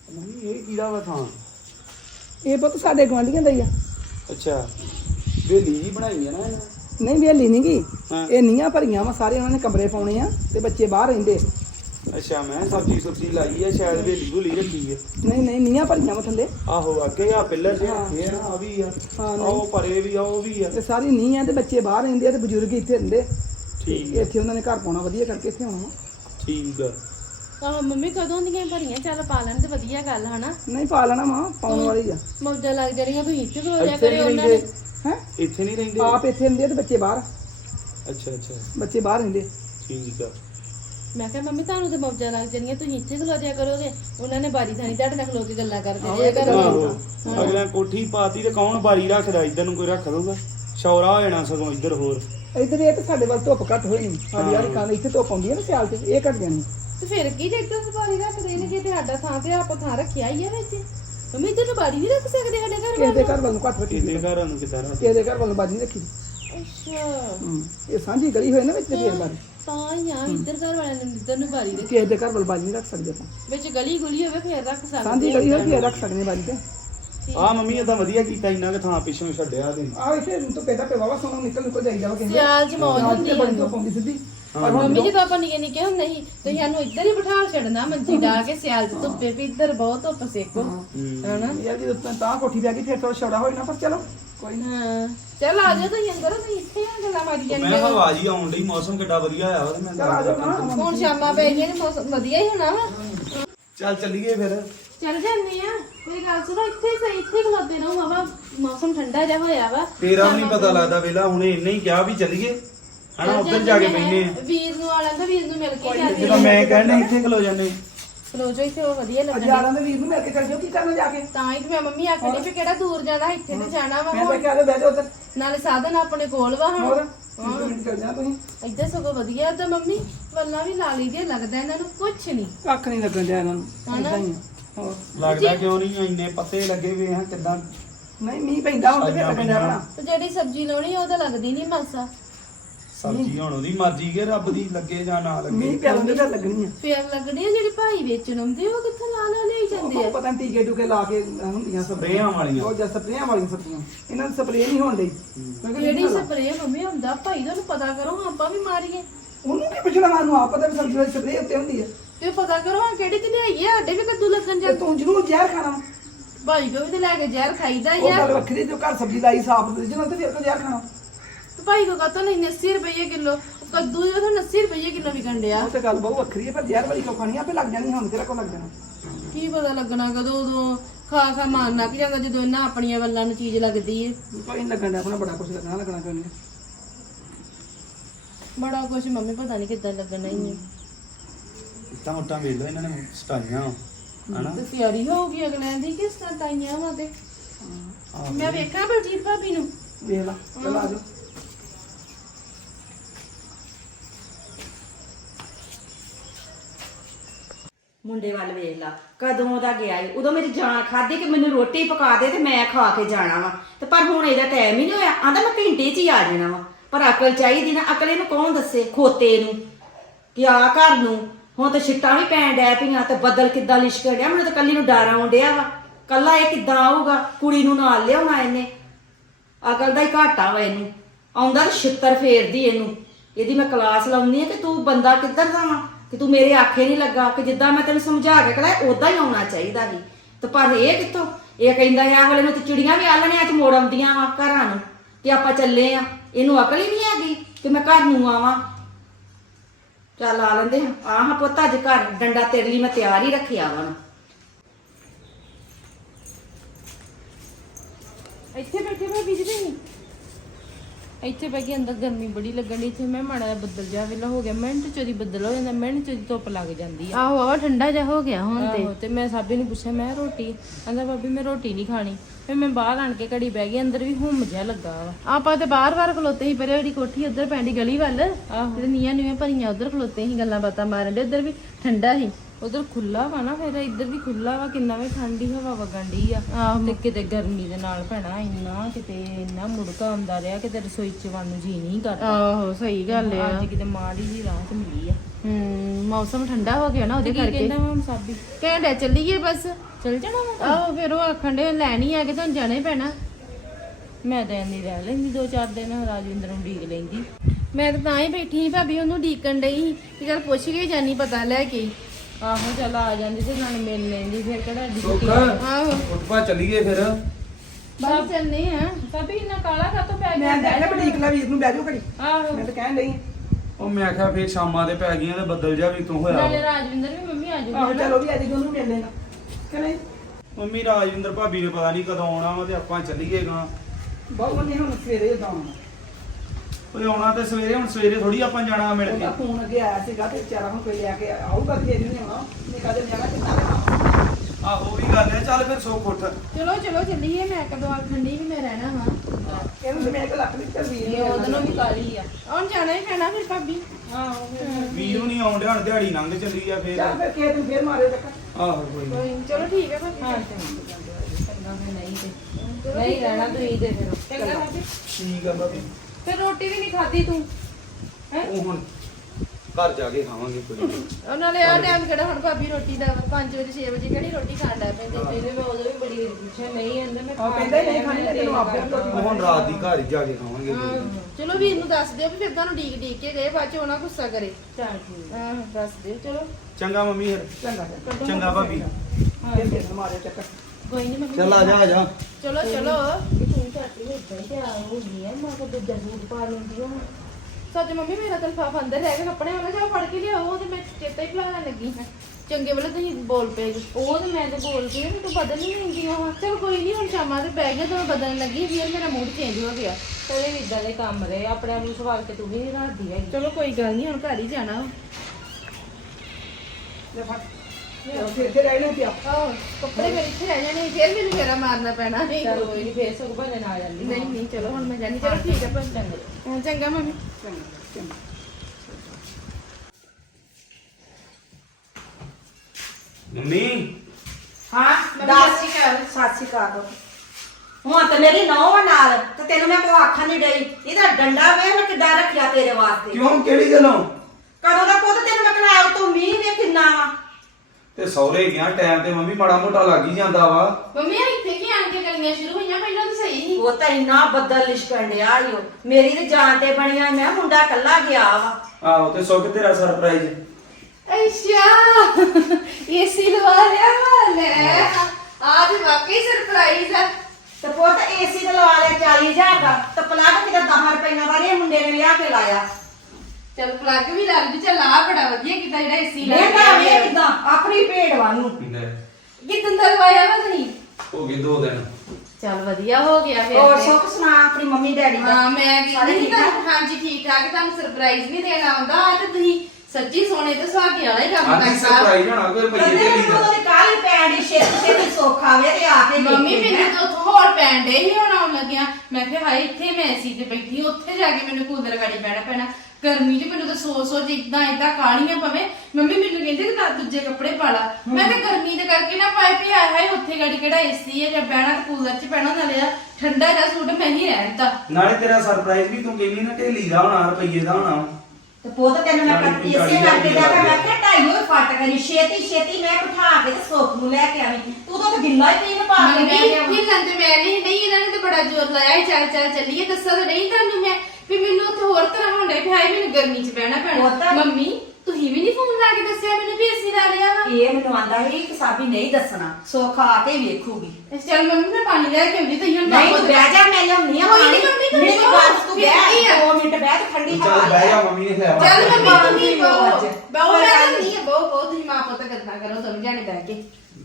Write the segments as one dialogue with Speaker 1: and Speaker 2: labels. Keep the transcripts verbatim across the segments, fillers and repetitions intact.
Speaker 1: Mummy ਇਹ ਕਿਹਦਾ ਵਾ ਥਾਂ?
Speaker 2: ਇਹ ਪੁੱਤ ਸਾਡੇ ਗੁਆਂਢੀਆਂ ਦਾ ਹੀ ਆ।
Speaker 1: ਅੱਛਾ ਵੇਲੀ ਜੀ ਬਣਾਈ ਆ ਨਾ ਇਹਨਾਂ?
Speaker 2: ਨਹੀਂ ਵੇਲੀ ਨਹੀਂ ਗੀ,
Speaker 1: ਹਾਂ।
Speaker 2: ਇਹ ਨੀਆਂ ਭਰੀਆਂ ਵਾ, ਸਾਰੇ ਉਹਨਾਂ ਨੇ ਕਮਰੇ ਪਾਉਣੇ ਆ ਤੇ ਬੱਚੇ ਬਾਹਰ ਰਹਿੰਦੇ।
Speaker 1: ਅੱਛਾ ਮੈਂ ਸਬਜ਼ੀ ਸੁਬਜ਼ੀ ਲਾਈ ਆ, ਸ਼ਾਇਦ ਵੇਲੀ ਭੁਲੀ ਰੱਖੀ ਆ।
Speaker 2: ਨਹੀਂ ਨਹੀਂ ਨੀਆਂ ਭਰੀਆਂ ਵਾ ਥੱਲੇ
Speaker 1: ਆਹੋ ਅੱਗੇ ਆ ਪਿੱਲਰ ਜੇ ਫੇਰ ਆ ਵੀ ਆ,
Speaker 2: ਹਾਂ, ਨਹੀਂ।
Speaker 1: ਉਹ ਪਰੇ ਵੀ ਆ, ਉਹ ਵੀ ਆ।
Speaker 2: ਤੇ ਸਾਰੀ ਨੀਆਂ ਤੇ ਬੱਚੇ ਬਾਹਰ ਰਹਿੰਦੇ ਆ ਤੇ ਬਜ਼ੁਰਗ ਇੱਥੇ ਰਹਿੰਦੇ।
Speaker 1: ਠੀਕ ਆ
Speaker 2: ਇੱਥੇ ਉਹਨਾਂ ਨੇ ਘਰ ਪਾਉਣਾ ਵਧੀਆ ਕਰਕੇ ਇੱਥੇ ਆਉਣਾ ਵਾ।
Speaker 1: ਠੀਕ ਆ।
Speaker 3: ਆਹ ਮੰਮੀ ਕਦੋਂ ਦੀਆਂ ਭਰੀਆਂ, ਚੱਲ ਪਾ ਲੈਣ ਤੇ ਵਧੀਆ ਗੱਲ ਹਨਾ।
Speaker 2: ਨਹੀਂ ਪਾ ਲੈਣਾ ਵਾ, ਪਾਉਣ ਵਾਲੀ ਆ।
Speaker 3: ਮੌਜਾਂ ਲੱਗ ਜਾਣੀਆਂ ਤੁਸੀਂ ਇੱਥੇ ਖਲੋ ਜਾ
Speaker 1: ਇੱਥੇ
Speaker 3: ਕਰੇ
Speaker 1: ਨਹੀਂ
Speaker 3: ਉਹਨਾਂ ਨੇ।
Speaker 1: ਰਹਿੰਦੇ?
Speaker 2: ਹੈ
Speaker 1: ਇੱਥੇ ਨਹੀਂ ਰਹਿੰਦੇ?
Speaker 2: ਆਪ ਇੱਥੇ ਰਹਿੰਦੇ ਆ ਤੇ ਬੱਚੇ ਬਾਹਰ।
Speaker 1: ਅੱਛਾ ਅੱਛਾ
Speaker 2: ਬੱਚੇ ਬਾਹਰ ਰਹਿੰਦੇ।
Speaker 1: ਠੀਕ ਆ।
Speaker 3: ਮੈਂ ਕਿਹਾ ਮੰਮੀ ਤੁਹਾਨੂੰ ਤੇ ਮੌਜਾਂ ਲੱਗ ਜਾਣੀਆਂ, ਤੁਸੀਂ ਇੱਥੇ ਖਲੋ ਜਾ ਕਰੋਗੇ। ਉਹਨਾਂ ਨੇ ਬਾਰੀ ਥਾਣੀ ਤੁਹਾਡੇ ਨਾਲ ਖਲੋ ਕੇ ਗੱਲਾਂ ਕਰਦੇ
Speaker 2: ਆਹੋ,
Speaker 3: ਰਿਹਾ
Speaker 2: ਇਹ ਤਾਂ
Speaker 3: ਕਰੋ।
Speaker 1: ਆਹੋ ਅਗਲਾ ਕੋਠੀ ਪਾਤੀ ਤੇ ਕੌਣ ਬਾਰੀ ਰੱਖਦਾ? ਇੱਧਰ ਨੂੰ ਕੋਈ ਰੱਖ ਦਊਗਾ? ਸ਼ੌਰਾ ਹੋ ਜਾਣਾ ਸਗੋਂ ਇੱਧਰ ਹੋਰ।
Speaker 2: ਇੱਧਰ ਇਹ ਤੇ ਸਾਡੇ ਵੱਲ ਧੁੱਪ ਘੱਟ ਹੋਈ ਨਹੀਂ, ਸਾਡੀ ਯਾਰ ਕੰਨ ਇੱਥੇ ਧੁੱਪ ਆਉਂਦੀ ਹੈ ਨਾ ਸਿਆਲ 'ਚ, ਇਹ ਘੱਟ ਜਾਣੀ।
Speaker 3: ਤੇ ਫਿਰ ਕੀ ਡੇਟਰ ਤੇ ਬਾਰੀ ਰੱਖਦੇ ਨੇ, ਜੇ ਤੇ ਸਾਡਾ ਥਾਂ ਤੇ ਆਪਾਂ ਥਾਂ ਰੱਖਿਆ ਹੀ ਆ ਵਿੱਚ। ਮੰਮੀ ਇੱਧਰ ਨੂੰ ਬਾਰੀ ਨਹੀਂ ਰੱਖ ਸਕਦੇ ਸਾਡੇ ਘਰ
Speaker 2: ਕਿਸੇ ਦੇ ਘਰ ਵੱਲ ਨੂੰ ਘੱਟ ਰੱਖੀ,
Speaker 1: ਇਹਦੇ ਘਰਾਂ ਨੂੰ ਕਿੱਦਾਂ ਰੱਖ?
Speaker 2: ਕਿਸੇ ਦੇ ਘਰ ਵੱਲ ਨੂੰ ਬਾਜੀ ਨਹੀਂ ਰੱਖੀ।
Speaker 3: ਅੱਛਾ
Speaker 2: ਹੂੰ ਇਹ ਸਾਂਝੀ ਗਲੀ ਹੋਏ ਨਾ ਵਿੱਚ ਤੇ ਫੇਰ ਬਾਰੀ,
Speaker 3: ਤਾਂ ਹੀ ਆ ਇੱਧਰ ਘਰ ਵਾਲਿਆਂ ਨੇ ਇੱਧਰ ਨੂੰ ਬਾਰੀ ਰੱਖੀ।
Speaker 2: ਕਿਸੇ ਦੇ ਘਰ ਵੱਲ ਬਾਜੀ ਨਹੀਂ ਰੱਖ ਸਕਦੇ ਆਪਾਂ।
Speaker 3: ਵਿੱਚ ਗਲੀ ਗੁਲੀ ਹੋਵੇ ਫਿਰ ਰੱਖ ਸਕਦੇ।
Speaker 2: ਸਾਂਝੀ ਗਲੀ ਹੋਵੇ ਫੇਰ ਰੱਖ ਸਕਦੇ ਬਾਜੀ ਤੇ।
Speaker 1: ਆ ਮੰਮੀ ਏਦਾਂ ਵਧੀਆ ਕੀਤਾ, ਇੰਨਾ ਕਿ ਥਾਂ ਪਿੱਛੋਂ ਛੱਡਿਆ ਤੇ।
Speaker 2: ਆਹ ਇੱਥੇ ਤੋਂ ਪੈਦਾ ਪੇ ਵਾਵਾ ਸੋਨਾ ਨਿਕਲ ਨਿਕਲ ਜਾਈ ਜਾਵਾ ਕਿਸੇ
Speaker 3: ਸਿਆਲ ਚ ਮੌਜ ਹੁੰਦੀ
Speaker 2: ਬੜੀ
Speaker 3: ਹੈ।
Speaker 2: ਧੁੱਪ ਆਉਂਦੀ ਸਿੱਧੀ।
Speaker 1: ਹਾਂ।
Speaker 3: ਮੰਮੀ ਜੀ ਪਾਪਾ ਨਿੱਕੇ ਨਿੱਕੇ ਹੁੰਦੇ ਸੀ ਤੇ ਸਾਨੂੰ ਇੱਧਰ ਹੀ ਬਿਠਾ ਛੱਡਣਾ ਮੰਜੀ ਡਾ ਕੇ ਸਿਆਲ ਚ ਧੁੱਪੇ ਵੀ ਇੱਧਰ ਬਹੁਤ ਧੁੱਪ ਸੇਕੋ ਹਨਾ।
Speaker 2: ਯਾਰ ਜਦੋਂ ਤਾਂ- ਤਾਂ ਕੋਠੀ ਪੈ ਗਈ ਫਿਰ ਥੋੜਾ ਛੋੜਾ ਹੋਈ ਨਾ, ਪਰ ਚਲੋ ਕੋਈ ਨਾ।
Speaker 3: ਹਾਂ ਚੱਲ ਆ ਜਾਓ ਤੁਸੀਂ ਅੰਦਰ, ਅਸੀਂ ਇੱਥੇ ਆ ਗੱਲਾਂ ਮਾਰੀ
Speaker 1: ਮੈਂ
Speaker 3: ਜਾਂਦੇ
Speaker 1: ਹਵਾ ਜੀ ਆਉਣ ਡਈ, ਮੌਸਮ ਕਿੱਡਾ ਵਧੀਆ ਹੋਇਆ ਵਾ ਤੇ ਮੈਂ
Speaker 2: ਚਲ ਆ ਜਾਓ ਨਾ।
Speaker 3: ਹੁਣ ਸ਼ਾਮਾਂ ਪੈ ਗਈਆਂ ਤੇ ਮੌਸਮ ਵਧੀਆ ਹੀ ਹੋਣਾ ਵਾ।
Speaker 1: ਚੱਲ ਚੱਲੀਏ ਫਿਰ।
Speaker 3: ਚੱਲ ਜਾਂਦੇ ਆ। ਮੇਰੀ ਗੱਲ ਸੁਣੋ, ਇੱਥੇ ਸਹੀ ਇੱਥੇ ਖਲੋਤੇ ਰਹੋ ਬਾਬਾ, ਮੌਸਮ ਠੰਡਾ ਜਿਹਾ ਹੋਇਆ ਵਾ।
Speaker 1: ਤੇਰਾ ਵੀ ਨਹੀਂ ਪਤਾ ਲੱਗਦਾ ਵੇਲਾ, ਹੁਣੇ ਇੰਨੇ ਹੀ ਕਿਹਾ ਵੀ ਚੱਲੀਏ ਹਨਾ, ਉੱਧਰ ਜਾ ਕੇ ਬੈਠੇ ਆ।
Speaker 3: ਵੀਰ ਨੂੰ ਆ ਲੈਂਦਾ, ਵੀਰ ਨੂੰ ਮਿਲ ਕੇ ਜਾਂਦੇ
Speaker 1: ਜਦੋਂ ਮੈਂ ਕਹਿੰਦਾ ਇੱਥੇ ਖਲੋ ਜਾਂਦੇ।
Speaker 3: ਖਲੋ ਜੋ ਇੱਥੇ, ਉਹ ਵਧੀਆ ਲੱਗਦਾ।
Speaker 2: ਯਾਰਾਂ ਦੇ ਵੀਰ ਨੂੰ ਮਿਲ ਕੇ ਚੱਲ ਜਾਓ, ਕੀ ਕਰਨਾ ਜਾ ਕੇ?
Speaker 3: ਤਾਂ ਹੀ ਤੇ ਮੈਂ ਮੰਮੀ ਆਖਣੀ ਵੀ ਕਿਹੜਾ ਦੂਰ ਜਾਣਾ, ਇੱਥੇ ਤੇ ਜਾਣਾ ਵਾ
Speaker 2: ਮੈਂ ਤਾਂ
Speaker 3: ਹੁਣ।
Speaker 2: ਕਿਹਾ ਬਹਿ ਜਾਓ ਉੱਧਰ।
Speaker 3: ਨਾਲੇ ਸਾਧਨ ਆਪਣੇ ਕੋਲ ਵਾ ਹੁਣ।
Speaker 2: ਹੋਰ ਮਿੰਟ ਚੱਲ ਜਾ ਤੁਸੀਂ।
Speaker 3: ਇੱਧਰ ਸਗੋਂ ਵਧੀਆ ਤਾਂ ਮੰਮੀ ਵੱਲਾਂ ਵੀ ਲਾ ਲਈ ਦੇ, ਲੱਗਦਾ ਇਹਨਾਂ ਨੂੰ ਕੁਛ ਨਹੀਂ।
Speaker 2: ਕੱਖ ਨਹੀਂ ਲੱਗਣ ਦਿਆ ਇਹਨਾਂ ਨੂੰ,
Speaker 3: ਹਨਾ?
Speaker 2: ਏਦਾਂ ਹੀ ਆ। ਹੋਰ
Speaker 1: ਲੱਗਦਾ ਕਿਉਂ ਨਹੀਂ? ਇੰਨੇ ਪੱਤੇ ਲੱਗੇ ਵੇ ਆ ਕਿਦਾਂ।
Speaker 2: ਨਹੀਂ ਮੀਂਹ ਪੈਂਦਾ ਹੁਣ ਤੇ ਫਿਰ ਲੱਗਣ ਦਿਆ ਬਣਾ।
Speaker 3: ਤੇ ਜਿਹੜੀ ਸਬਜ਼ੀ ਲਾਉਣੀ ਉਹ ਤਾਂ ਲੱਗਦੀ ਨਹੀਂ ਮਾਸਾ।
Speaker 1: ਸਬਜ਼ੀ ਹੁਣ ਉਹਦੀ ਮਰਜ਼ੀ ਕੇ ਰੱਬ ਦੀ ਲੱਗੇ ਜਾਂ ਨਾ ਲੱਗੇ।
Speaker 2: ਮੀਂਹ ਪਿਆ ਹੁੰਦੇ ਤਾਂ ਲੱਗਣੀ ਆ।
Speaker 3: ਫੇਰ ਲੱਗਣੀ ਆ। ਜਿਹੜੀ ਭਾਈ ਵੇਚਣ ਆਉਂਦੇ ਉਹ ਕਿੱਥੋਂ ਲਾ ਲਾ ਲਈ ਜਾਂਦੇ
Speaker 2: ਉਹ
Speaker 3: ਆ।
Speaker 2: ਪਤਾ ਨੀ ਟੀਕੇ ਟੂਕੇ ਲਾ ਕੇ ਹੁੰਦੀਆਂ
Speaker 1: ਸਪਰੇਆਂ ਵਾਲੀਆਂ।
Speaker 2: ਉਹ ਜਾਂ ਸਪਰੇਆਂ ਵਾਲੀਆਂ ਸਬਜ਼ੀਆਂ, ਇਹਨਾਂ ਦੀ ਸਪਰੇ ਨਹੀਂ ਹੋਣ ਡਈ। ਕਿਉਂਕਿ
Speaker 3: ਜਿਹੜੀ ਸਪਰੇ ਮੰਮੀ ਹੁੰਦਾ ਭਾਈ ਤੁਹਾਨੂੰ ਪਤਾ ਕਰੋ, ਆਪਾਂ ਵੀ ਮਾਰੀਏ।
Speaker 2: ਉਹਨੂੰ ਕੀ ਪੁੱਛਣਾ, ਸਾਨੂੰ ਆਪ ਪਤਾ ਵੀ ਸਬਜ਼ੀ ਵਾਲੀ ਸਪਰੇ ਉੱਤੇ ਹੁੰਦੀ ਆ।
Speaker 3: ਤੇ ਪਤਾ ਕਰੋ ਹਾਂ ਕਿਹੜੀ ਤੇ ਲਿਆਈ ਆ, ਸਾਡੇ ਵੀ ਕੱਦੂ ਲੱਗਣ
Speaker 2: ਤੇ
Speaker 3: ਜਾਂ
Speaker 2: ਤੂੰ ਜਿਹਨੂੰ ਜ਼ਹਿਰ ਖਾਣਾ ਵਾ,
Speaker 3: ਭਾਈ ਕੋ ਵੀ ਤੇ ਲੈ ਕੇ ਜ਼ਹਿਰ ਖਾਈਦਾ
Speaker 2: ਉਹ
Speaker 3: ਯਾਰ।
Speaker 2: ਗੱਲ ਵੱਖਰੀ, ਜੋ ਘਰ ਸਬਜ਼ੀ ਲਾਈ ਸਾਫ ਜਿਹਨਾਂ ਤੇ ਫਿਰ ਕੋ ਜ਼ਹਿਰ ਖਾਣਾ।
Speaker 3: ਤੇ ਭਾਈ ਕੋ ਕਹਤਾ ਨਹੀਂ ਅੱਸੀ ਰੁਪਏ ਕਿਲੋ, ਕੱਦੂ ਜੋ ਤੁਹਾਨੂੰ ਅੱਸੀ ਰੁਪਏ ਕਿਲੋ ਵਿਕਣ ਡਿਆ।
Speaker 2: ਉਹ ਤੇ ਗੱਲ ਬਹੁਤ ਵੱਖਰੀ ਹੈ, ਪਰ ਜ਼ਹਿਰ ਵਾਲੀ ਕਿਉਂ ਖਾਣੀ? ਆਪੇ ਲੱਗ ਜਾਣੀ, ਹੁਣ ਤੇਰਾ ਕੋ ਲੱਗ ਜਾਣਾ।
Speaker 3: ਕੀ ਪਤਾ ਲੱਗਣਾ ਕਦੋਂ, ਉਦੋਂ ਖਾ ਖਾ ਮਾਰ ਲੱਗ ਜਾਂਦਾ ਜਦੋਂ ਇਹਨਾਂ ਆਪਣੀਆਂ ਵੱਲਾਂ ਨੂੰ ਚੀਜ਼ ਲੱਗਦੀ ਏ।
Speaker 2: ਕੋਈ ਨੀ ਲੱਗਣ ਦਾ, ਆਪਣਾ ਬੜਾ ਕੁਝ ਲੱਗਣਾ ਲੱਗਣਾ ਕੋਈ ਨਹੀਂ।
Speaker 3: ਬੜਾ ਕੁਛ ਮੰਮੀ ਪਤਾ ਨਹੀਂ ਕਿੱਦਾਂ ਲੱਗਣਾ ਹੀ ਹੈ।
Speaker 1: ਇੱਟਾਂ ਉੱਟਾਂ ਵੇਖ ਲਓ ਇਹਨਾਂ ਨੇ ਸਟਾਈਆਂ ਹਨਾ।
Speaker 3: ਤੇ ਤਿਆਰੀ ਹੋਊਗੀ ਅਗਲਿਆਂ ਦੀ ਕਿਸ ਤਰ੍ਹਾਂ ਤਾਈਆਂ ਵਾ ਤੇ। ਮੈਂ ਵੇਖਾਂ ਬਲਜੀਤ ਭਾਬੀ ਨੂੰ।
Speaker 2: ਵੇਖ ਲਾ, ਚਲ ਆ ਜਾ।
Speaker 4: ਮੁੰਡੇ ਵੱਲ ਵੇਖ ਲਾ, ਕਦੋਂ ਦਾ ਗਿਆ ਈ। ਉਦੋਂ ਮੇਰੀ ਜਾਨ ਖਾਦੀ ਕਿ ਮੈਨੂੰ ਰੋਟੀ ਪਕਾ ਦੇ ਤੇ ਮੈਂ ਖਾ ਕੇ ਜਾਣਾ ਵਾ, ਤੇ ਪਰ ਹੁਣ ਇਹਦਾ ਟਾਈਮ ਹੀ ਨਹੀਂ ਹੋਇਆ। ਆਂਦਾ ਮੈਂ ਘੰਟੇ 'ਚ ਹੀ ਆ ਜਾਣਾ ਵਾ। ਪਰ ਅਕਲ ਚਾਹੀਦੀ ਨਾ, ਅਕਲ ਇਹਨੂੰ ਕੌਣ ਦੱਸੇ? ਖੋਤੇ ਨੂੰ ਕਿ ਆ ਘਰ ਨੂੰ। ਹੁਣ ਤਾਂ ਛਿੱਟਾਂ ਵੀ ਪੈਣ ਡੈ ਪਈਆਂ ਤੇ ਬੱਦਲ ਕਿੱਦਾਂ ਲਿਸ਼ਕ ਡਿਆ। ਮੈਨੂੰ ਤਾਂ ਕੱਲੀ ਨੂੰ ਡਰ ਆਉਣ ਡਿਆ ਵਾ, ਕੱਲਾ ਇਹ ਕਿੱਦਾਂ ਆਊਗਾ? ਕੁੜੀ ਨੂੰ ਨਾਲ ਲਿਆਉਣਾ ਇਹਨੇ, ਅਕਲ ਦਾ ਹੀ ਘਾਟਾ ਵਾ ਇਹਨੂੰ। ਆਉਂਦਾ ਤਾਂ ਛਿੱਤਰ ਫੇਰਦੀ ਇਹਨੂੰ। ਇਹਦੀ ਮੈਂ ਕਲਾਸ ਲਾਉਣੀ ਆ ਕਿ ਤੂੰ ਬੰਦਾ ਕਿੱਧਰ ਦਾ ਵਾ, ਕਿ ਤੂੰ ਮੇਰੇ ਆਖੇ ਨਹੀਂ ਲੱਗਾ, ਕਿ ਜਿੱਦਾਂ ਮੈਂ ਤੈਨੂੰ ਸਮਝਾ ਕੇ ਕਹਦਾ ਉਦਾਂ ਹੀ ਆਉਣਾ ਚਾਹੀਦਾ ਸੀ। ਤੇ ਪਰ ਇਹ ਕਿੱਥੋਂ? ਇਹ ਕਹਿੰਦਾ ਆ ਵਾਲੇ ਨੂੰ ਤੇ ਚਿੜੀਆਂ ਵੀ ਆਲਣਿਆਂ ਚ ਮੋੜ ਆਉਂਦੀਆਂ ਵਾ ਘਰਾਂ ਨੂੰ, ਕਿ ਆਪਾਂ ਚੱਲੇ ਆ। ਇਹਨੂੰ ਅਕਲ ਹੀ ਨਹੀਂ ਹੈਗੀ ਕਿ ਮੈਂ ਘਰ ਨੂੰ ਆਵਾਂ। ਚੱਲ ਆ ਲੈਂਦੇ ਆਹ ਪੁੱਤ, ਅੱਜ ਘਰ ਡੰਡਾ ਤੇਰੇ ਲਈ ਮੈਂ ਤਿਆਰ ਹੀ ਰੱਖਿਆ ਵਾ।
Speaker 3: ਇੱਥੇ ਬੈਠੇ ਭਾਬੀ ਜੀ ਤੁਸੀਂ? ਇੱਥੇ ਬੈ ਕੇ ਅੰਦਰ ਗਰਮੀ ਬੜੀ ਲੱਗਣ ਦੀ। ਇੱਥੇ ਮੈਂ ਮਾੜਾ ਜਿਹਾ ਬੱਦਲ ਜਿਹਾ ਵੇਲਾ ਹੋ ਗਿਆ, ਮਿੰਟ ਚ ਦੀ ਬੱਦਲ ਹੋ ਜਾਂਦਾ, ਮਿੰਟ ਚ ਦੀ ਧੁੱਪ ਲੱਗ ਜਾਂਦੀ ਆ। ਆਹੋ ਆਹ ਠੰਡਾ ਜਿਹਾ ਹੋ ਗਿਆ ਹੁਣ ਤੇ। ਤੇ ਮੈਂ ਸਾਬੀ ਨੂੰ ਪੁੱਛਿਆ, ਮੈਂ ਰੋਟੀ, ਕਹਿੰਦਾ ਭਾਬੀ ਮੈਂ ਰੋਟੀ ਨਹੀਂ ਖਾਣੀ। ਫਿਰ ਮੈਂ ਬਾਹਰ ਆਣ ਕੇ ਘੜੀ ਬਹਿ ਗਈ, ਅੰਦਰ ਵੀ ਹੁੰਮ ਜਿਹਾ ਲੱਗਾ ਵਾ। ਆਪਾਂ ਤੇ ਬਾਹਰ ਬਾਹਰ ਖਲੋਤੇ ਸੀ, ਪਰੇ ਜਿਹੜੀ ਕੋਠੀ ਉੱਧਰ ਪੈਂਦੀ ਗਲੀ ਵੱਲ, ਤੇ ਨੀਆਂ ਨੀਵੇਂ ਭਰੀਆਂ ਉੱਧਰ ਖਲੋਤੇ ਸੀ, ਗੱਲਾਂ ਬਾਤਾਂ ਮਾਰਨ ਦੇ। ਉੱਧਰ ਵੀ ਠੰਡਾ ਸੀ ਉਧਰ ਖੁੱਲਾ ਵਾ ਨਾ, ਫਿਰ ਇੱਧਰ ਵੀ ਖੁੱਲਾ ਵਾ, ਕਿੰਨਾ ਵੀ ਠੰਡੀ ਹਵਾ ਵਗਣ ਡਈ ਆ ਤੇ ਕਿਤੇ ਗਰਮੀ ਦੇ ਨਾਲ ਭੈਣਾ ਇੰਨਾ ਕਿਤੇ ਇੰਨਾ ਮੁੜਕਾ ਆਉਂਦਾ ਰਿਹਾ ਕਿਤੇ ਰਸੋਈ ਚ ਵੜਨ ਨੂੰ ਜੀ ਨਹੀਂ ਕਰਦਾ। ਆਹੋ ਸਹੀ ਗੱਲ ਆ, ਅੱਜ ਕਿਤੇ ਮਾੜੀ ਜੀ ਰਾਹਤ ਮਿਲੀ ਆ। ਹੂੰ ਮੌਸਮ ਠੰਡਾ ਹੋ ਗਿਆ ਨਾ ਉਹਦੇ ਕਰਕੇ। ਕਹਿੰਦਾ ਮੈਂ ਸਾਬੀ ਕਹਿੰਦਾ ਚੱਲੀਏ ਬਸ। ਚੱਲ ਜਾਣਾ ਵਾ? ਆਹੋ ਫਿਰ ਉਹ ਆਖਣ ਦੇ ਲੈਣੀ ਆ ਕਿ ਤੁਹਾਨੂੰ ਜਾਣਾ ਹੀ ਪੈਣਾ। ਮੈਂ ਤਾਂ ਇੰਨੀ ਰਹਿ ਲੈਂਦੀ ਦੋ ਚਾਰ ਦਿਨ, ਰਾਜਵਿੰਦਰ ਨੂੰ ਡੀਕ ਲੈਂਦੀ। ਮੈਂ ਤਾਂ ਤਾਂ ਹੀ ਬੈਠੀ ਸੀ ਭਾਬੀ, ਉਹਨੂੰ ਡੀਕਣ ਡਈ ਕਿ ਚੱਲ ਪੁੱਛ ਕੇ ਜਾਨੀ ਪਤਾ ਲੈ ਕੇ। ਆਹੋ ਚੱਲ ਆ ਜਾਂਦੀ ਤੇ ਨਾਲ ਮਿਲ ਲੈਂਦੀ, ਫਿਰ ਕਿਹੜਾ ਡੀਕ। ਆਹੋ
Speaker 1: ਉੱਠ ਪਾ ਚੱਲੀਏ ਫਿਰ।
Speaker 3: ਬਸ ਚੱਲਨੇ ਆ। ਭਾਬੀ ਇੰਨਾ ਕਾਲਾ ਕਾਤੋਂ ਪੈ ਗਿਆ?
Speaker 2: ਮੈਂ ਦੇਖਿਆ ਬਟੀਕ ਲਾ ਵੀਰ ਨੂੰ ਬਹਿ ਜਾਓ ਘੜੀ।
Speaker 3: ਆਹੋ
Speaker 2: ਮੈਂ ਤਾਂ ਕਹਿਣ ਲਈ
Speaker 1: ਉਹ ਮੈਂ ਆਖਿਆ ਫੇਰ ਸ਼ਾਮਾਂ ਦੇ ਪੈ ਗਈਆਂ ਤੇ ਬੱਦਲ ਜਾ ਵੀ ਤੂੰ ਹੋਇਆ
Speaker 3: ਨਾਲੇ
Speaker 1: ਵਾ।
Speaker 3: ਰਾਜਵਿੰਦਰ ਵੀ ਮੰਮੀ ਆ
Speaker 2: ਆਹੋ
Speaker 3: ਜਾਊਗੀ।
Speaker 2: ਚਲੋ ਵੀ ਅੱਜ ਉਹਨੂੰ ਮਿਲ ਲੈਣਾ ਕਿ ਨਹੀਂ।
Speaker 1: ਮੰਮੀ ਰਾਜਵਿੰਦਰ ਭਾਬੀ ਨੇ ਪਤਾ ਨਹੀਂ ਕਦੋਂ ਆਉਣਾ ਵਾ ਤੇ ਆਪਾਂ ਚੱਲੀਏ ਗਾ।
Speaker 2: ਬਹੁਤ ਵਧੀਆ ਹੁਣ ਸਵੇਰੇ ਉਦਾਂ
Speaker 1: ਓਏ ਆਉਣਾ ਤੇ ਸਵੇਰੇ, ਹੁਣ ਸਵੇਰੇ ਥੋੜੀ ਆਪਾਂ ਜਾਣਾ ਮਿਲ ਕੇ।
Speaker 2: ਉਹਦਾ ਫੋਨ ਅੱਗੇ ਆਇਆ ਸੀਗਾ ਤੇ ਵਿਚਾਰਾ ਹੁਣ ਕੋਈ ਲੈ ਕੇ ਆਊਗਾ ਤੇ ਫੇਰ ਨਹੀਂ ਆਉਣਾ। ਮੈਂ ਕਦੇ ਜਾਣਾ ਕਿੱਦਾਂ
Speaker 1: ਆਹੋ ਵੀ ਗੱਲ ਹੈ, ਚੱਲ ਫਿਰ ਸੋ ਉੱਠ।
Speaker 3: ਚਲੋ ਚਲੋ ਚੱਲੀਏ, ਮੈਂ ਕਦੋਂ ਆਖਣੀ ਵੀ ਮੈਂ ਰਹਿਣਾ ਵਾ।
Speaker 2: ਇਹਨੂੰ ਤੇ ਮੈਂ ਤਾਂ ਲੱਖ ਨਹੀਂ ਚੱਲਦੀ
Speaker 3: ਇਹ ਉਹਦੋਂ ਵੀ ਕਾਲੀ ਆ। ਹੁਣ ਜਾਣਾ ਹੀ ਪੈਣਾ ਫਿਰ ਭਾਬੀ। ਆਹੋ
Speaker 1: ਵੀਰ ਨਹੀਂ ਆਉਣ ਡਿਆ, ਹੁਣ ਦਿਹਾੜੀ ਲੰਘ ਚੱਲੀ ਆ ਫੇਰ।
Speaker 2: ਚੱਲ ਫਿਰ ਕਿਸੇ ਦਿਨ ਫੇਰ ਮਾਰਿਓ ਚੱਕਰ।
Speaker 1: ਆਹੋ ਕੋਈ ਨੀ।
Speaker 3: ਕੋਈ ਨੀ, ਚਲੋ ਠੀਕ ਹੈ ਭਾਬੀ। ਹਾਂ ਚੰਗਾ ਫਿਰ ਨਹੀਂ ਤੇ ਨਹੀਂ ਰਹਿਣਾ ਤੁਸੀਂ ਤੇ ਫਿਰ ਚੰਗਾ ਭਾਬੀ।
Speaker 1: ਠੀਕ ਆ ਭਾਬੀ।
Speaker 3: ਫਿਰ ਰੋਟੀ ਵੀ ਨਹੀਂ ਖਾਧੀ ਤੂੰ ਹੈ?
Speaker 1: ਉਹ ਹੁਣ ਘਰ ਜਾ ਕੇ ਖਾਵਾਂਗੇ ਕੋਈ ਨੀ।
Speaker 3: ਉਹ ਨਾਲੇ ਆ ਟਾਈਮ ਕਿਹੜਾ ਹੁਣ ਭਾਬੀ ਰੋਟੀ ਦਾ ਪੰਜ ਵਜੇ ਛੇ ਵਜੇ ਕਿਹੜੀ ਰੋਟੀ ਖਾਣ ਲੱਗ ਪੈਂਦੇ। ਪਹਿਲੇ ਮੈਂ ਉਦੋਂ ਵੀ ਬੜੀ ਵਾਰੀ ਪੁੱਛਿਆ, ਨਹੀਂ ਆਂਦਾ ਮੈਂ
Speaker 2: ਆਹ ਕਹਿੰਦਾ ਹੀ ਨਹੀਂ ਖਾਣੀ, ਤੈਨੂੰ ਆਪੇ ਰੋਟੀ
Speaker 1: ਉਹ ਹੁਣ ਰਾਤ ਦੀ ਘਰ ਹੀ ਜਾ ਕੇ ਖਾਵਾਂਗੇ ਕੋਈ
Speaker 3: ਹਾਂ,
Speaker 1: ਨੀ।
Speaker 3: ਚਲੋ ਵੀਰ ਨੂੰ ਦੱਸ ਦਿਓ ਵੀ ਫਿਰ ਤੁਹਾਨੂੰ ਡੀਕ ਡੀਕ ਕੇ ਗਏ, ਬਾਅਦ ਚ ਉਹਨਾਂ ਗੁੱਸਾ ਕਰੇ। ਚੱਲ ਠੀਕ ਹਾਂ ਦੱਸ ਦਿਓ। ਚਲੋ
Speaker 1: ਚੰਗਾ ਮੰਮੀ ਫਿਰ।
Speaker 2: ਚੰਗਾ ਚੰਗਾ
Speaker 1: ਚੰਗਾ ਭਾਬੀ।
Speaker 2: ਫੇਰ ਫੇਰ ਮਾਰਿਓ ਚੱਕਰ।
Speaker 3: ਕੋਈ ਨਹੀਂ ਮੰਮੀ।
Speaker 1: ਚੱਲ ਆ ਜਾ ਆ ਜਾ।
Speaker 3: ਚਲੋ ਚਲੋ ਤੂੰ ਚਾਟੀ ਹੋ ਗਈ ਤਿਆਰ ਹੋ ਗਈ ਹੈ। ਮੈਂ ਤਾਂ ਦੂਜਾ ਸੂਟ ਪਾ ਲੈਂਦੀ ਹਾਂ। ਸੱਚ ਮੰਮੀ ਮੇਰਾ ਤਾਂ ਲਿਫਾਫਾ ਅੰਦਰ ਰਹਿ ਗਿਆ ਕੱਪੜੇ ਵਾਲਾ, ਜਾ ਫੜ ਕੇ ਲਿਆਓ। ਉਹ ਤੇ ਮੈਂ ਚੇਤਾ ਹੀ ਭੁਲਾਉਣ ਲੱਗੀ ਹਾਂ। ਚੰਗੇ ਵੇਲੇ ਤੁਸੀਂ ਬੋਲ ਪਏ। ਉਹ ਤੇ ਮੈਂ ਤੇ ਬੋਲ ਕੇ ਵੀ ਤੂੰ ਬਦਲ ਨਹੀਂ ਲੈਂਦੀ। ਉਹ ਚਲ ਕੋਈ ਨਹੀਂ, ਹੁਣ ਸ਼ਾਮਾਂ ਦੇ ਪੈ ਗਏ ਤਾਂ ਮੈਂ ਬਦਲਣ ਲੱਗੀ, ਫਿਰ ਮੇਰਾ ਮੂਡ ਚੇਂਜ ਹੋ ਗਿਆ। ਤੇਰੇ ਵੀ ਇਦਾਂ ਦੇ ਕੰਮ ਰਹੇ, ਆਪਣੇ ਆਪ ਨੂੰ ਸਵਾਲ ਕੇ ਤੂੰ ਵੀ ਨਹੀਂ ਰੱਖਦੀ ਹੈਗੀ। ਚਲੋ ਕੋਈ ਗੱਲ ਨਹੀਂ, ਹੁਣ ਘਰ ਹੀ ਜਾਣਾ।
Speaker 2: ਲੈ ਫੜ ਫੇਰ ਫੇਰ ਰਹਿਣਾ ਪਿਆ।
Speaker 3: ਆਹ ਕੱਪੜੇ ਮੇਰੇ ਇੱਥੇ ਰਹਿ ਜਾਣੇ, ਫਿਰ ਮੈਨੂੰ ਫੇਰਾ ਮਾਰਨਾ ਪੈਣਾ। ਨਹੀਂ
Speaker 4: ਚਲ ਕੋਈ ਨਹੀਂ, ਫੇਰ ਸੁਖ ਬਣੇ ਨਾਲ ਜਾਂਦੀ।
Speaker 3: ਨਹੀਂ ਨਹੀਂ ਚਲੋ ਹੁਣ ਮੈਂ ਜਾਣੀ। ਚਲੋ ਠੀਕ ਹੈ ਭਾਈ। ਚੰਗਾ ਚੰਗਾ ਮੰਮੀ।
Speaker 2: ਚੰਗਾ ਚੰਗਾ।
Speaker 1: ਮੰਮੀ
Speaker 4: ਹਾਂ ਦੱਸ ਸਤਿ ਸ਼੍ਰੀ ਅਕਾਲ। ਹੁਣ ਤੇ ਮੇਰੀ ਨੌਂ ਨਾਲ ਤੇ ਤੈਨੂੰ ਮੈਂ ਕੋਈ ਆਖਣ ਨਹੀਂ ਡਈ। ਇਹਦਾ ਡੰਡਾ ਵੇ ਮੈਂ ਕਿੱਦਾਂ ਰੱਖਿਆ ਤੇਰੇ ਵਾਸਤੇ।
Speaker 1: ਕਿਉਂ, ਕਿਹੜੀ ਗੱਲੋਂ?
Speaker 4: ਕਦੋਂ ਦਾ ਪੁੱਤ ਤੈਨੂੰ ਮੈਂ ਕਨਾਇਆ ਤੂੰ ਮੀਂਹ ਵੇ ਕਿੰਨਾ ਵਾ।
Speaker 1: ਤੇ ਸੌਰੇ ਗਿਆ ਟਾਈਮ ਤੇ ਮੰਮੀ ਮਾੜਾ ਮੋਟਾ ਲੱਗ ਹੀ ਜਾਂਦਾ ਵਾ।
Speaker 3: ਮੰਮੀ ਇੱਥੇ ਕੀ ਆਣ ਕੇ ਗਲੀਆਂ ਸ਼ੁਰੂ ਹੋਈਆਂ, ਪਹਿਲਾਂ ਤਾਂ ਸਹੀ ਸੀ।
Speaker 4: ਉਹ ਤਾਂ ਇੰਨਾ ਬੱਦਲ ਲਿਸ਼ਕਣ ਡਿਆ ਈ ਓ। ਮੇਰੀ ਤੇ ਜਾਨ ਤੇ ਬਣਿਆ, ਮੈਂ ਮੁੰਡਾ ਕੱਲਾ ਗਿਆ ਵਾ।
Speaker 1: ਆਹੋ ਤੇ ਸੁੱਖ ਤੇਰਾ ਸਰਪ੍ਰਾਈਜ਼।
Speaker 3: ਅੱਛਾ ਏਸੀ ਲਵਾ ਲਿਆ ਵਾ। ਲੈ ਅੱਜ ਵਾਕਈ ਸਰਪ੍ਰਾਈਜ਼ ਆ।
Speaker 4: ਤੇ ਪੁੱਤ ਏਸੀ ਤੇ ਲਵਾ ਲਿਆ ਚਾਲੀ ਹਜ਼ਾਰ ਦਾ, ਤੇ ਪਲੱਗ ਕਿਤੇ ਦਸ ਰੁਪਈਆਂ ਦਾ ਇਹ ਮੁੰਡੇ ਨੇ ਲਿਆ ਕੇ ਲਾਇਆ।
Speaker 3: ਚਲ ਪਲੱਗ ਵੀ ਲੱਗ ਜੂ। ਚੱਲ ਆ ਬੜਾ ਵਧੀਆ ਕੀਤਾ ਜਿਹੜਾ ਏਸੀ ਲਾ
Speaker 4: ਇਹ ਤਾਂ ਵੇ ਕਿਦਾਂ ਆਪਣੀ ਭੇਡ ਵਾਂਗੂ।
Speaker 3: ਕਿਤਨ ਦਾ ਲਵਾਇਆ ਵਾ ਤੁਸੀਂ?
Speaker 1: ਹੋ ਗਏ ਦੋ ਦਿਨ।
Speaker 3: ਚਲ ਵਧੀਆ ਹੋ ਗਿਆ ਫਿਰ
Speaker 4: ਹੋਰ
Speaker 3: ਤੇ।
Speaker 4: ਸੁੱਖ ਸੁਣਾ ਆਪਣੀ ਮੰਮੀ ਡੈਡੀ ਦਾ।
Speaker 3: ਹਾਂ ਮੈਂ
Speaker 4: ਸਾਰੇ
Speaker 3: ਕਹਿੰਦੀ
Speaker 4: ਠੀਕ ਠਾਕ?
Speaker 3: ਹਾਂਜੀ ਠੀਕ ਠਾਕ। ਤੁਹਾਨੂੰ ਸਰਪ੍ਰਾਈਜ਼ ਵੀ ਦੇਣਾ ਆਉਂਦਾ ਤੇ ਤੁਸੀਂ ਸੱਚੀ ਸੋਨੇ ਤੇ ਸੁਹਾਗੇ ਵਾਲਾ ਹੀ ਕੰਮ
Speaker 1: ਆਂਟੀ
Speaker 3: ਕਰਦਾ।
Speaker 1: ਸਰਪ੍ਰਾਈਜ਼ ਹੋਣਾ ਕੋਈ ਰੁਪਈਏ
Speaker 4: ਕਹਿੰਦੇ
Speaker 1: ਤੇ
Speaker 4: ਮੈਨੂੰ
Speaker 1: ਨਹੀਂ।
Speaker 4: ਉਹਦੀ ਕਾਹਲੀ ਪੈਣ ਦੀ ਛੇਤੀ ਛੇਤੀ ਸੁੱਖ ਆਵੇ ਤੇ ਆ ਕੇ
Speaker 3: ਮੰਮੀ
Speaker 4: ਦੇਖੇ।
Speaker 3: ਮੈਨੂੰ ਤਾਂ ਉੱਥੋਂ ਹੋਰ ਪੈਣ ਡੇ ਹੀ ਹੁਣ ਆਉਣ ਲੱਗਿਆ। ਮੈਂ ਕਿਹਾ ਹਾਏ ਇੱਥੇ ਮੈਂ ਏਸੀ ਤੇ ਬੈਠੀ, ਉੱਥੇ ਜਾ ਕੇ ਮੈਨੂੰ ਕੂਲਰ ਗਾੜੀ ਬਹਿਣਾ ਪੈਣਾ। ਗਰਮੀ 'ਚ ਮੈਨੂੰ ਤਾਂ ਸੋਚ ਸੋਚ ਇਦਾਂ ਇਦਾਂ ਕਾਹਲੀਆਂ ਪਵੇ। ਮੰਮੀ ਮੈਨੂੰ ਕਹਿੰਦੇ ਕਿ ਤਾਂ ਦੂਜੇ ਕੱਪੜੇ ਪਾ ਲਾ। ਮੈਂ ਕਿਹਾ ਗਰਮੀ ਦੇ ਕਰਕੇ ਨਾ ਪਾਏ ਪਈ ਆਇਆ ਹੈ। ਉੱਥੇ ਗਾੜੀ ਕਿਹੜਾ ਏਸੀ ਹੈ ਜਾਂ ਬਹਿਣਾ ਤੇ ਕੂਲਰ 'ਚ ਪੈਣਾ, ਨਾਲੇ ਆ ਠੰਡਾ ਜਿਹਾ ਸੂਟ ਮੈਂ ਹੀ ਰਹਿਣਦਾ।
Speaker 1: ਨਾਲੇ ਤੇਰਾ ਸਰਪ੍ਰਾਈਜ਼ ਵੀ ਤੂੰ ਕਹਿੰਦੀ ਨਾ ਢੇਲੀ ਦਾ ਹੋਣਾ, ਰੁਪਈਏ ਦਾ ਹੋਣਾ।
Speaker 4: ਤੇ ਪੁੱਤ ਤੈਨੂੰ ਮੈਂ
Speaker 1: ਚਾਲੀ
Speaker 4: ਕੱਟੀ ਇਸੇ
Speaker 1: ਪੰਜਾਹ
Speaker 4: ਕਰਕੇ ਦਾ
Speaker 1: ਹਜ਼ਾਰ
Speaker 4: ਮੈਂ ਕਿਹਾ ਢਾਈ ਹੋਏ ਫੱਟ ਕਰੀ ਛੇਤੀ ਛੇਤੀ ਮੈਂ ਬਿਠਾ ਕੇ ਤੇ ਸੁੱਖ ਨੂੰ ਲੈ ਕੇ ਆਵੀਂ। ਤੂੰ ਤਾਂ ਗਿੱਲਾ ਹੀ ਪੀਣ ਪਾ ਕੇ
Speaker 3: ਮੰਮੀ
Speaker 4: ਬਹਿ ਗਿਆ ਵਾ।
Speaker 3: ਹਿੱਲਣ ਤੇ ਮੈਂ ਨਹੀਂ ਨਹੀਂ ਇਹਨਾਂ ਨੇ ਤੇ ਬੜਾ ਜ਼ੋਰ ਲਾਇਆ ਸੀ, ਚੱਲ ਚੱਲ ਚੱਲੀਏ। ਦੱਸਾਂ ਤਾਂ ਨਹੀਂ ਤੁਹਾਨੂੰ ਮੈਂ ਵੀ ਮੈਨੂੰ ਉੱਥੇ ਹੋਰ ਤਰ੍ਹਾਂ ਹੁੰਦਾ ਵੀ ਹਾਏ ਮੈਨੂੰ ਗਰਮੀ 'ਚ ਬਹਿਣਾ
Speaker 4: ਉਹ ਤਾਂ-
Speaker 3: ਪੈਣਾ। ਮੰਮੀ ਤੁਸੀਂ ਵੀ ਨਹੀਂ ਫੋਨ ਲਾ ਕੇ ਦੱਸਿਆ ਮੈਨੂੰ ਵੀ ਏਸੀ ਲਾ ਲਿਆ ਵਾ।
Speaker 4: ਇਹ ਮੈਨੂੰ ਆਂਦਾ ਸੀ ਕਿ ਸਾਬੀ ਨਹੀਂ ਦੱਸਣਾ, ਸੁੱਖ ਆ ਕੇ ਵੇਖੂਗੀ।
Speaker 3: ਚੱਲ ਮੰਮੀ ਮੈਂ ਪਾਣੀ ਲੈ ਕੇ ਆਉਂਦੀ ਤੇ ਹੁਣ
Speaker 4: ਨਹੀਂ ਤੂੰ ਬਹਿ ਜਾ, ਮੈਂ ਲਿਆਉਣੀ ਆ
Speaker 3: ਕੋਈ
Speaker 4: ਪਾਣੀ।
Speaker 3: ਨੀ ਮੰਮੀ, ਤੂੰ
Speaker 4: ਮੇਰੀ
Speaker 3: ਬਹਿ।
Speaker 4: ਗੱਲ ਤੂੰ
Speaker 3: ਫਿਰ ਕੀ ਆ?
Speaker 4: ਬਹਿ ਦੋ ਮਿੰਟ ਬਹਿ ਤੇ ਠੰਡੀ ਹਵਾ
Speaker 1: ਚੱਲ ਬਹਿ ਜਾ, ਮੰਮੀ ਨੇ ਖਿਆ
Speaker 3: ਚੱਲ ਮੰਮੀ
Speaker 4: ਬਾਹਰ
Speaker 3: ਤੁਸੀਂ
Speaker 4: ਵੀ ਆਵਾਜ਼
Speaker 3: ਬਹੁ
Speaker 4: ਹੈ।
Speaker 3: ਬਹੁ ਮੈਂ ਤਾਂ ਨਹੀਂ ਬਹੁ ਬਹੁ ਤੁਸੀਂ ਮਾਂ ਪੁੱਤ ਗੱਲਾਂ ਕਰੋ ਤੁਮ ਜਾਣੇ ਬਹਿ ਕੇ।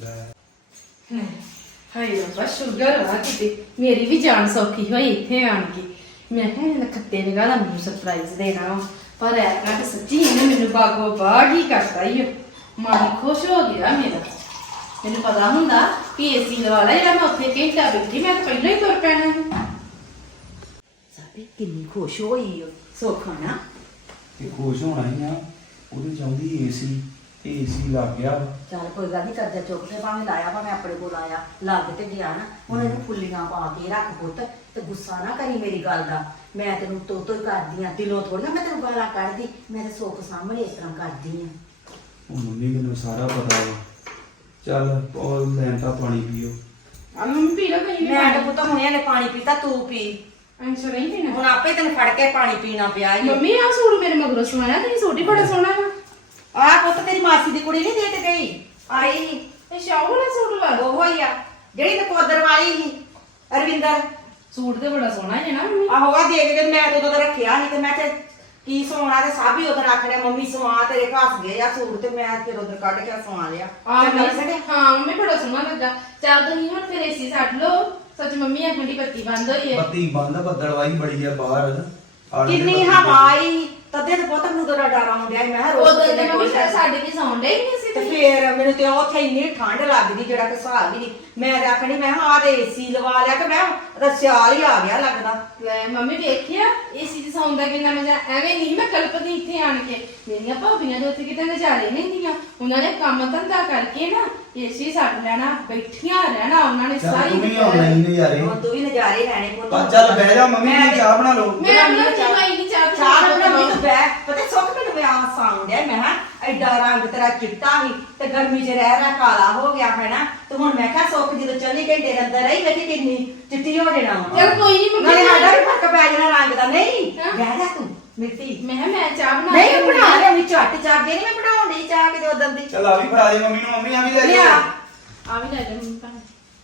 Speaker 3: ਹਾਏ ਰੱਬਾ ਸ਼ੁਗਰ ਆ ਕਿਤੇ ਮੇਰੀ ਵੀ ਜਾਨ ਸੌਖੀ ਹੋਈ ਇੱਥੇ ਆਣ ਕੇ। ਮੈਂ ਕਿਹਾ ਇਹਨਾਂ ਖੱਤੇ ਨੇ ਗਾਲਾ ਮੈਨੂੰ ਸਰਪ੍ਰਾਈਜ਼ ਦੇਣਾ ਵਾ, ਪਰ ਐਤਕਾਂ ਤੇ ਸੱਚੀ ਇਹਨੇ ਮੈਨੂੰ ਬਾਗੋ ਬਾਗ ਹੀ ਕਰਤਾ ਹੀ। ਮਨ ਖੁਸ਼ ਹੋ ਗਿਆ ਮੇਰਾ। ਮੈਨੂੰ ਪਤਾ ਹੁੰਦਾ ਕਿ ਏਸੀ ਲਵਾ ਲੈ ਜਿਹੜਾ ਮੈਂ ਉੱਥੇ ਘੰਟਾ ਬੈਠੀ, ਮੈਂ ਤਾਂ ਪਹਿਲਾਂ ਹੀ ਤੁਰ ਪੈਣਾ ਸੀ।
Speaker 4: ਸਾਬੀ ਕਿੰਨੀ ਖੁਸ਼ ਹੋਈ ਓ ਸੁੱਖ ਨਾ।
Speaker 1: ਤੇ ਖੁਸ਼ ਹੋਣਾ ਹੀ ਆ। ਉਹਦੇ ਚਾਹੁੰਦੀ ਏਸੀ ਏਸੀ ਲੱਗ ਗਿਆ ਵਾ।
Speaker 4: ਚੱਲ ਕੋਈ ਗੱਲ ਨਹੀਂ, ਕਰਜ਼ਾ ਚੁੱਕ ਕੇ ਭਾਵੇਂ ਲਾਇਆ ਭਾਵੇਂ ਆਪਣੇ ਕੋਲ ਆਇਆ, ਲੱਗ ਤੇ ਗਿਆ ਨਾ। ਹੁਣ ਇਹਨੂੰ ਫੁੱਲੀਆਂ ਪਾ ਕੇ ਰੱਖ ਪੁੱਤ, ਤੇ ਗੁੱਸਾ ਨਾ ਕਰੀ ਮੇਰੀ ਗੱਲ ਦਾ। ਮੈਂ ਤੈਨੂੰ ਤੋ ਤੋ ਹੀ ਕਰਦੀ ਆ, ਦਿਲੋਂ ਥੋੜ੍ਹਾ ਮੈਂ ਤੈਨੂੰ ਗਾਲਾਂ ਕੱਢਦੀ, ਮੈਂ ਤੇ ਸੁੱਖ ਸਾਹਮਣੇ ਇਸ ਤਰ੍ਹਾਂ ਕਰਦੀ ਆ।
Speaker 1: ਉਹ ਮੰਮੀ ਮੈਨੂੰ ਸਾਰਾ ਪਤਾ ਵਾ। ਚੱਲ ਉਹ ਲੈਣ ਤਾਂ ਪਾਣੀ ਪੀਓ।
Speaker 3: ਆ ਮੰਮੀ ਪੀ ਲਓ ਕਹੀਂ
Speaker 4: ਮੈਂ ਤਾਂ ਪੁੱਤ ਹੁਣੇ ਨੇ ਪਾਣੀ ਪੀਤਾ, ਤੂੰ ਪੀ।
Speaker 3: ਅੰਸ਼ ਨਹੀਂ ਪੀਣਾ।
Speaker 4: ਹੁਣ ਆਪੇ ਤੈਨੂੰ ਫੜ ਕੇ ਪਾਣੀ ਪੀਣਾ ਪਿਆ ਈ।
Speaker 3: ਮੰਮੀ ਆ ਸੂਟ ਮੇਰੇ ਮਗਰੋਂ ਸਵਾਇਆ, ਤੁਸੀਂ ਸੂਟ ਹੀ ਬੜਾ ਸੋਹਣਾ ਵਾ।
Speaker 4: ਆਹ ਪੁੱਤ ਤੇਰੀ ਮਾਸੀ ਦੀ ਕੁੜੀ ਨਹੀਂ ਦੇ ਕੇ ਗਈ, ਆਈ ਸੀ।
Speaker 3: ਇਹ ਸ਼ਾਉ ਵਾਲਾ ਸੂਟ ਲਾ ਲਓ।
Speaker 4: ਉਹ ਹੀ ਆ ਜਿਹੜੀ ਨਕੋਦਰ ਵਾਲੀ ਸੀ, ਅਰਵਿੰਦਰ।
Speaker 3: ਸੂਟ ਤੇ ਬੜਾ ਸੋਹਣਾ ਹੈ ਨਾ ਮੰਮੀ।
Speaker 4: ਆਹੋ ਆ ਦੇਖ ਕੇ ਮੈਂ ਤਾਂ ਉਦੋਂ ਦਾ ਰੱਖਿਆ ਸੀ, ਤੇ ਮੈਂ ਤੇ ਕੀ ਸੋਣਾ, ਤੇ ਸਭ ਹੀ ਉਧਰ ਆਖਣਿਆ ਮੰਮੀ ਸਵਾ ਤੇਰੇ ਘਸ ਗਏ ਆ ਸੂਟ, ਤੇ ਮੈਂ ਫਿਰ ਉਧਰ ਕੱਢ ਕੇ ਸਵਾ ਲਿਆ।
Speaker 3: ਆ
Speaker 4: ਚੰਗਾ ਲੱਗਿਆ?
Speaker 3: ਹਾਂ ਮੰਮੀ ਬੜਾ ਸੋਹਣਾ ਲੱਗਾ। ਚੱਲ ਤੁਸੀਂ ਹੁਣ ਫਿਰ ਏਸੀ ਛੱਡ ਲਓ। ਸੱਚ ਮੰਮੀ ਆਖਣ ਦੀ ਬੱਤੀ ਬੰਦ ਹੋਈ ਹੈ।
Speaker 1: ਬੱਤੀ ਬੰਦ, ਬੱਦਲਵਾਈ ਬੜੀ ਆ ਬਾਹਰ। ਆਲੇ
Speaker 4: ਕਿੰਨੀ
Speaker 1: ਬੱਤੀ
Speaker 4: ਹਵਾ ਆਈ, ਤਦੇ ਤੇ ਬਹੁਤ ਮੈਨੂੰ ਤਾਂ ਡਰ ਆਉਂਦਿਆ। ਮੈਂ ਕਿਹਾ ਰੋਜ਼
Speaker 3: ਉਦੋਂ ਤੇ
Speaker 4: ਕਿਤੇ
Speaker 3: ਮੰਮੀ
Speaker 4: ਕੋਈ
Speaker 3: ਸਾਡੇ ਵੀ ਸੌਂਦੇ ਹੀ ਨਹੀਂ ਸੀ
Speaker 4: ਤੇ
Speaker 3: ਤੁਸੀਂ।
Speaker 4: ਫੇਰ ਮੈਨੂੰ ਤੇ ਉੱਥੇ ਇੰਨੀ ਠੰਡ ਲੱਗਦੀ ਜਿਹੜਾ ਕਿ ਹਿਸਾਬ ਹੀ ਨਹੀਂ। ਮੈਂ ਰੱਖਣੀ, ਮੈਂ ਹਾਂ ਤੇ ਏਸੀ ਲਵਾ ਲਿਆ, ਕਿ ਮੈਂ ਰਸਿਆਲ ਹੀ ਆ ਗਿਆ ਲੱਗਦਾ।
Speaker 3: ਲੈ ਮੰਮੀ ਵੇਖਿਆ ਏਸੀ ਚ ਸੌਂਦਾ ਕਿੰਨਾ ਮਜ਼ਾ। ਐਵੇਂ ਨਹੀਂ ਮੈਂ ਕਲਪਦੀ ਇੱਥੇ ਆਣ ਕੇ। ਮੇਰੀਆਂ ਭਾਬੀਆਂ ਦੇ ਉੱਥੇ ਕਿਤੇ ਨਜ਼ਾਰੇ ਲੈਂਦੀਆਂ। ਉਹਨਾਂ ਨੇ ਕੰਮ ਧੰਦਾ ਕਰਕੇ ਨਾ ਏਸੀ ਛੱਡ ਲੈਣਾ, ਬੈਠੀਆਂ ਰਹਿਣਾ ਉਹਨਾਂ ਨੇ
Speaker 1: ਚੱਲ
Speaker 3: ਸਾਰੀ
Speaker 1: ਤੂੰ ਵੀ ਆਉਣਾ ਹੀ ਨਜ਼ਾਰੇ।
Speaker 4: ਹੁਣ ਤੂੰ ਵੀ ਨਜ਼ਾਰੇ ਲੈਣੇ ਪੁੱਤ।
Speaker 1: ਪਰ ਚੱਲ ਬਹਿ ਜਾ ਮੰਮੀ,
Speaker 4: ਮੈਂ
Speaker 1: ਨੇ ਚਾਹ ਬਣਾ ਲਓ।
Speaker 3: ਮੈਂ ਆਪਣਾ ਚਾਹੀ ਨਹੀਂ ਚਾਹਤੀ।
Speaker 4: ਚਾਹ ਬਣਾਉਣੀ ਤੂੰ ਬਹਿ। ਪਤਾ ਸੁੱਖ ਮੈਨੂੰ ਵਿਆਹ ਸਾਉਣ ਡਿਆ। ਮੈਂ ਹਾਂ ਐਡਾ ਰੰਗ ਤੇਰਾ ਚਿੱਟਾ ਸੀ, ਤੇ ਗਰਮੀ 'ਚ ਰਹਿ ਰਹਿ ਕਾਲਾ ਹੋ ਗਿਆ ਹੈ ਨਾ। ਤੇ ਹੁਣ ਮੈਂ ਕਿਹਾ ਸੁੱਖ ਜਦੋਂ ਚੌਵੀ ਘੰਟੇ ਦੇ ਅੰਦਰ ਰਹੀ, ਵੇਖੀ ਕਿੰਨੀ ਚਿੱਟੀ ਹੋ ਜਾਣਾ ਵਾ।
Speaker 3: ਚੱਲ ਕੋਈ ਨਹੀਂ ਮੰਮੀ।
Speaker 4: ਨਾਲੇ ਸਾਡਾ ਵੀ ਫਰਕ ਪੈ ਜਾਣਾ ਰੰਗ ਦਾ। ਨਹੀਂ
Speaker 3: ਹਾਂ।
Speaker 4: ਬਹਿ ਜਾ ਤੂੰ ਮਿੱਟੀ।
Speaker 3: ਮੈਂ ਕਿਹਾ ਮੈਂ ਚਾਹ ਬਣਾ
Speaker 4: ਨਹੀਂ
Speaker 3: ਕੇ
Speaker 4: ਮੈਂ ਬਣਾ ਲਿਆ, ਵੀ ਝੱਟ ਚਾਹ ਦੇ ਨਹੀਂ ਮੈਂ ਬਣਾਉਣ ਦੀ ਚਾਹ ਕਿਤੇ ਉਦੋਂ ਦੀ।
Speaker 1: ਚੱਲ ਆ ਵੀ ਫੜਾ ਦੇ ਮੰਮੀ ਨੂੰ, ਮੰਮੀ ਆ ਵੀ ਲੈ
Speaker 4: ਲਿਆ।
Speaker 1: ਜਾ।
Speaker 3: ਆ ਵੀ ਲੈ ਜਾ ਮੰਮੀ ਭਾਵੇਂ।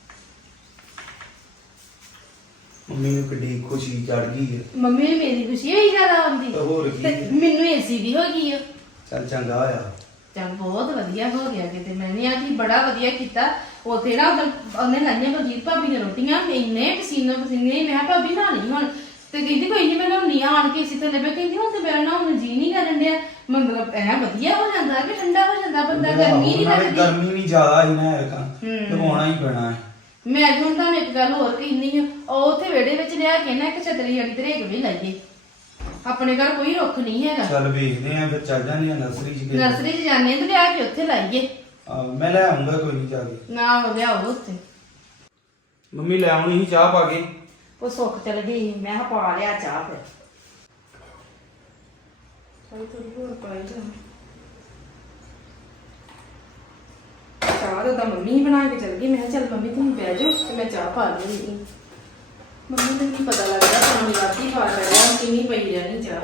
Speaker 1: ਮੰਮੀ ਨੂੰ ਕਿੱਡੀ ਖੁਸ਼ੀ ਚੜ ਗਈ ਹੈ।
Speaker 3: ਮੰਮੀ ਨੂੰ ਮੇਰੀ ਖੁਸ਼ੀ ਹੋਈ ਜ਼ਿਆਦਾ ਆਉਂਦੀ।
Speaker 1: ਤਾਂ ਹੋਰ ਕੀ
Speaker 3: ਤੇ
Speaker 1: ਹੈ।
Speaker 3: ਮੈਨੂੰ ਏਸੀ ਵੀ ਹੋ ਗਈ ਆ।
Speaker 1: ਚੱਲ ਚੰਗਾ ਹੋਇਆ।
Speaker 3: ਚੱਲ ਬਹੁਤ ਵਧੀਆ ਹੋ ਗਿਆ ਕਿਤੇ। ਮੈਂ ਵੀ ਆਖੀ ਬੜਾ ਵਧੀਆ ਕੀਤਾ। ਉੱਥੇ ਨਾ ਉਧਰ ਉਹਨੇ ਲਾਈਆਂ ਬਲਜੀਤ ਭਾਬੀ ਨੇ ਰੋਟੀਆਂ, ਇੰਨੇ ਪਸੀਨੋ ਪਸੀਨੇ। ਮੈਂ ਕਿਹਾ ਭਾਬੀ ਨਾ ਲਈ ਹੁਣ, ਤੇ ਕਹਿੰਦੀ ਕੋਈ ਨਹੀਂ ਮੈਂ ਨਹਾਉਣੀ ਆ ਆਣ ਕੇ ਇਸੇ ਤੇ ਲੱਭੇ। ਕਹਿੰਦੀ ਹੁਣ ਤੇ ਮੇਰਾ ਨਹਾਉਣ ਨੂੰ ਜੀ ਨਹੀਂ ਕਰਨ ਡਿਆ। ਮਤਲਬ ਐ ਵਧੀਆ ਹੋ ਜਾਂਦਾ ਕਿ ਠੰਡਾ ਹੋ ਜਾਂਦਾ ਬੰਦਾ, ਗਰਮੀ ਨਹੀਂ
Speaker 1: ਨਾਲੇ
Speaker 3: ਲੱਗਦੀ।
Speaker 1: ਗਰਮੀ ਨਹੀਂ ਜ਼ਿਆਦਾ ਹੀ ਨਾ ਐਰਕਾਂ,
Speaker 3: ਹੂੰ।
Speaker 1: ਲਵਾਉਣਾ ਹੀ ਪੈਣਾ ਹੈ।
Speaker 3: ਮੈਂ ਹੁਣ ਤਾਂ ਇੱਕ ਗੱਲ ਹੋਰ ਕਹਿੰਦੀ ਆ, ਉਹ ਉੱਥੇ ਵਿਹੜੇ ਵਿੱਚ ਲਿਆ ਕੇ ਨਾ ਇੱਕ ਛਤਰੀ ਵਾਲੀ ਤਰੇਕ ਵੀ ਲਾਈਏ। ਆਪਣੇ ਘਰ ਕੋਈ ਰੁੱਖ ਨਹੀਂ ਹੈਗਾ।
Speaker 1: ਚੱਲ ਵੇਖਦੇ ਆਂ, ਫਿਰ ਚੱਲ ਜਾਂਦੇ ਆ ਨਰਸਰੀ 'ਚ।
Speaker 3: ਨਰਸਰੀ 'ਚ ਜਾਂਦੇ ਤੇ ਲਿਆ ਕੇ ਉੱਥੇ ਲਾਈਏ।
Speaker 1: ਆ ਮੈਂ ਲੈ ਆਉਂਗਾ ਕੋਈ ਨਹੀਂ ਜਾ ਕੇ।
Speaker 3: ਨਾ ਉਹ ਲਿਆਓ ਉੱਥੇ।
Speaker 1: ਮੰਮੀ ਲੈ ਆਉਣੀ ਸੀ ਚਾਹ ਪਾ ਕੇ।
Speaker 4: ਉਹ ਸੁੱਖ ਚਲ ਗਈ, ਮੈਂ ਕਿਹਾ ਪਾ ਲਿਆ ਚਾਹ ਫਿਰ।
Speaker 3: ਥੋੜੀ ਥੋੜੀ ਹੋਰ ਪਾਈ ਜਾ। ਚਾਹ ਤਾਂ ਮੰਮੀ ਹੀ ਬਣਾ ਕੇ ਚਲ ਗਈ। ਮੈਂ ਕਿਹਾ ਚੱਲ ਮੰਮੀ ਤੁਸੀਂ ਬਹਿ ਜਾਓ ਤੇ ਮੈਂ ਚਾਹ ਪਾ ਲਈ। ਮੰਮੀ ਨੂੰ ਨਹੀਂ ਪਤਾ ਲੱਗਦਾ ਪਾਣੀ ਰਾਤੀ ਪਾ ਲਿਆ ਕਿੰਨੀ ਪਈ ਰਹਿਣੀ ਚਾਹ।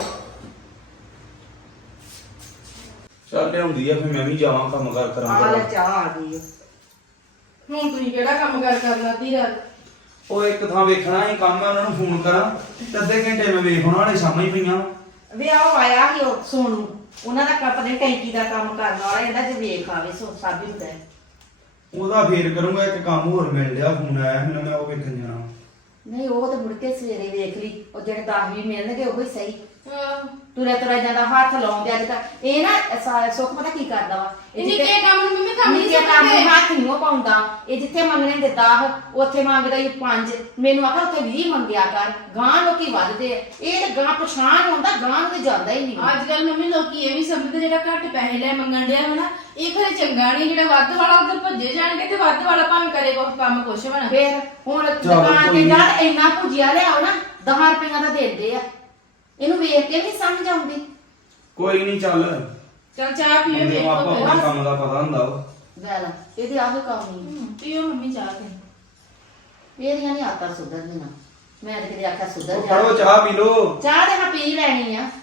Speaker 1: ਚੱਲ ਲਿਆਉਂਦੀ ਆ, ਫਿਰ ਮੈਂ ਵੀ ਜਾਵਾਂ ਕੰਮ ਕਾਰ
Speaker 4: ਆ ਲੈ
Speaker 1: ਕਰਾਂਗਾ।
Speaker 4: ਚਾਹ ਆ ਗਈ।
Speaker 3: ਹੁਣ ਤੁਸੀਂ ਕਿਹੜਾ ਕੰਮ ਕਰ ਕਰਨਾ ਅੱਧੀ ਰਾਤ?
Speaker 1: ਉਹ ਇੱਕ ਥਾਂ ਵੇਖਣਾ ਸੀ ਕੰਮ, ਉਹਨਾਂ ਨੂੰ ਫੋਨ ਕਰਾਂ ਤੇ ਅੱਧੇ ਘੰਟੇ ਮੈਂ ਵੇਖ ਆਉਣਾ, ਵਾਲੇ ਸਾਹਮਣੇ ਪਈਆਂ।
Speaker 4: ਵੇ ਆਹ ਆਇਆ ਸੀ ਉਹ ਸੋਨੂ, ਉਹਨਾਂ ਦਾ ਕੱਪ ਦੇ ਟੈਂਕੀ ਦਾ ਕੰਮ ਕਰਨ ਵਾਲਾ ਇਹਦਾ ਜੇ ਵੇਖ ਆਵੇ ਸੋ ਸਭ ਹੀ ਹੁੰਦਾ ਹੈ।
Speaker 1: ਉਹਦਾ ਫੇਰ ਕਰੂੰਗਾ। ਇੱਕ ਕੰਮ ਹੋਰ ਮਿਲ ਲਿਆ, ਫੋਨ ਆਇਆ ਮੈਨੂੰ, ਮੈਂ ਉਹ ਵੇਖਣ ਜਾਣਾ।
Speaker 4: ਨਹੀਂ ਉਹ ਤਾਂ ਮੁੜ ਕੇ ਸਵੇਰੇ ਵੇਖ ਲਈ, ਉਹ ਜਿਹੜੇ ਦਸ ਵੀਹ ਮਿਲਣਗੇ ਉਹ ਹੀ ਸਹੀ।
Speaker 3: ਹਾਂ
Speaker 4: ਤੁਰਿਆ ਤੁਰਿਆ ਜਾਂਦਾ ਹੱਥ ਲਾਉਂਦੇ ਅੱਜ ਤੱਕ ਇਹ ਨਾ ਸਾ- ਸੁੱਖ ਪਤਾ ਕੀ ਕਰਦਾ ਵਾ,
Speaker 3: ਇਹ ਨਿੱਕੇ ਕੰਮ ਨੂੰ ਮੰਮੀ ਕੰਮ ਨਹੀਂ
Speaker 4: ਨਿੱਕੇ ਕੰਮ ਨੂੰ
Speaker 3: ਸਿੱਖਦੇ।
Speaker 4: ਹੱਥ ਨਹੀਂ ਉਹ ਪਾਉਂਦਾ। ਇਹ ਜਿੱਥੇ ਮੰਗਣੇ ਦੇ ਦਸ, ਉੱਥੇ ਮੰਗਦਾ ਹੀ ਪੰਜ। ਮੈਨੂੰ ਆਖਾ ਉੱਥੇ ਵੀਹ ਮੰਗਿਆ ਕਰ, ਗਾਂ ਲੋਕੀ ਵੱਧਦੇ ਆ। ਇਹ ਤਾਂ ਗਾਂ ਪਛਾਣ ਹੁੰਦਾ, ਗਾਂ ਨੂੰ ਤੇ ਜਾਂਦਾ ਹੀ ਨਹੀਂ।
Speaker 3: ਅੱਜ ਕੱਲ ਮੰਮੀ ਲੋਕੀ ਇਹ ਵੀ ਸਮਝਦੇ ਜਿਹੜਾ ਘੱਟ ਪੈਸੇ ਲੈ ਮੰਗਣ ਡਿਆ ਵਾ ਨਾ ਇਹ ਖਰੇ ਚੰਗਾ ਨਹੀਂ। ਜਿਹੜਾ ਵੱਧ ਵਾਲਾ ਉਧਰ ਭੱਜੇ ਜਾਣਗੇ ਤੇ ਵੱਧ ਵਾਲਾ ਭਾਵੇਂ ਕਰੇ ਕੁਛ ਕੰਮ ਕੁਛ ਬਣਾ।
Speaker 4: ਫੇਰ ਹੁਣ
Speaker 1: ਚੱਲ
Speaker 4: ਦੁਕਾਨ
Speaker 1: ਕੋਈ
Speaker 4: ਤੇ
Speaker 1: ਨੀ।
Speaker 4: ਜਾ ਤੇ ਇੰਨਾ ਭੁਜਿਆ ਲਿਆਓ ਨਾ, ਦਸ ਰੁਪਈਆ ਦਾ ਦੇ ਦਿੰਦੇ ਆ। ਇਹਨੂੰ ਵੇਖ ਕੇ ਨਹੀਂ ਸਮਝ ਆਉਂਦੀ।
Speaker 1: ਕੋਈ ਨਹੀਂ, ਚੱਲ
Speaker 3: ਚਲ ਚਾਹ ਪੀਓ
Speaker 1: ਮੈਨੂੰ
Speaker 3: ਵੇਖੋ
Speaker 1: ਆਪੋ
Speaker 3: ਫਿਰ।
Speaker 1: ਆਪਣੇ ਕੰਮ ਦਾ ਪਤਾ ਹੁੰਦਾ ਵਾ।
Speaker 4: ਗੱਲ ਇਹਦੇ ਆਹੋ ਕੰਮ ਨਹੀਂ।
Speaker 3: ਹਮ, ਪੀਓ ਮੰਮੀ ਚਾਹ ਤੇ।
Speaker 4: ਇਹਦੀਆਂ ਨਹੀਂ ਆਦਤਾਂ ਸੁਧਰਨੀਆਂ। ਮੈਂ ਤੇ ਕਦੇ ਆਖਿਆ ਸੁਧਰ
Speaker 1: ਉਹ
Speaker 4: ਜਾ।
Speaker 1: ਫੜੋ ਚਾਹ ਪੀ ਲੋ।
Speaker 4: ਚਾਹ ਤੇ ਮੈਂ ਪੀ ਲੈਣੀ ਆ।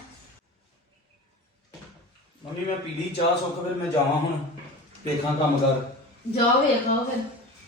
Speaker 1: ਮੰਮੀ ਮੈਂ ਪੀ ਲਈ ਚਾਹ, ਸੁੱਖ ਫਿਰ ਮੈਂ ਜਾਵਾਂ ਹੁਣ, ਦੇਖਾਂ ਕੰਮ ਕਰ।
Speaker 3: ਜਾਓ ਵੇਖੋ ਫਿਰ।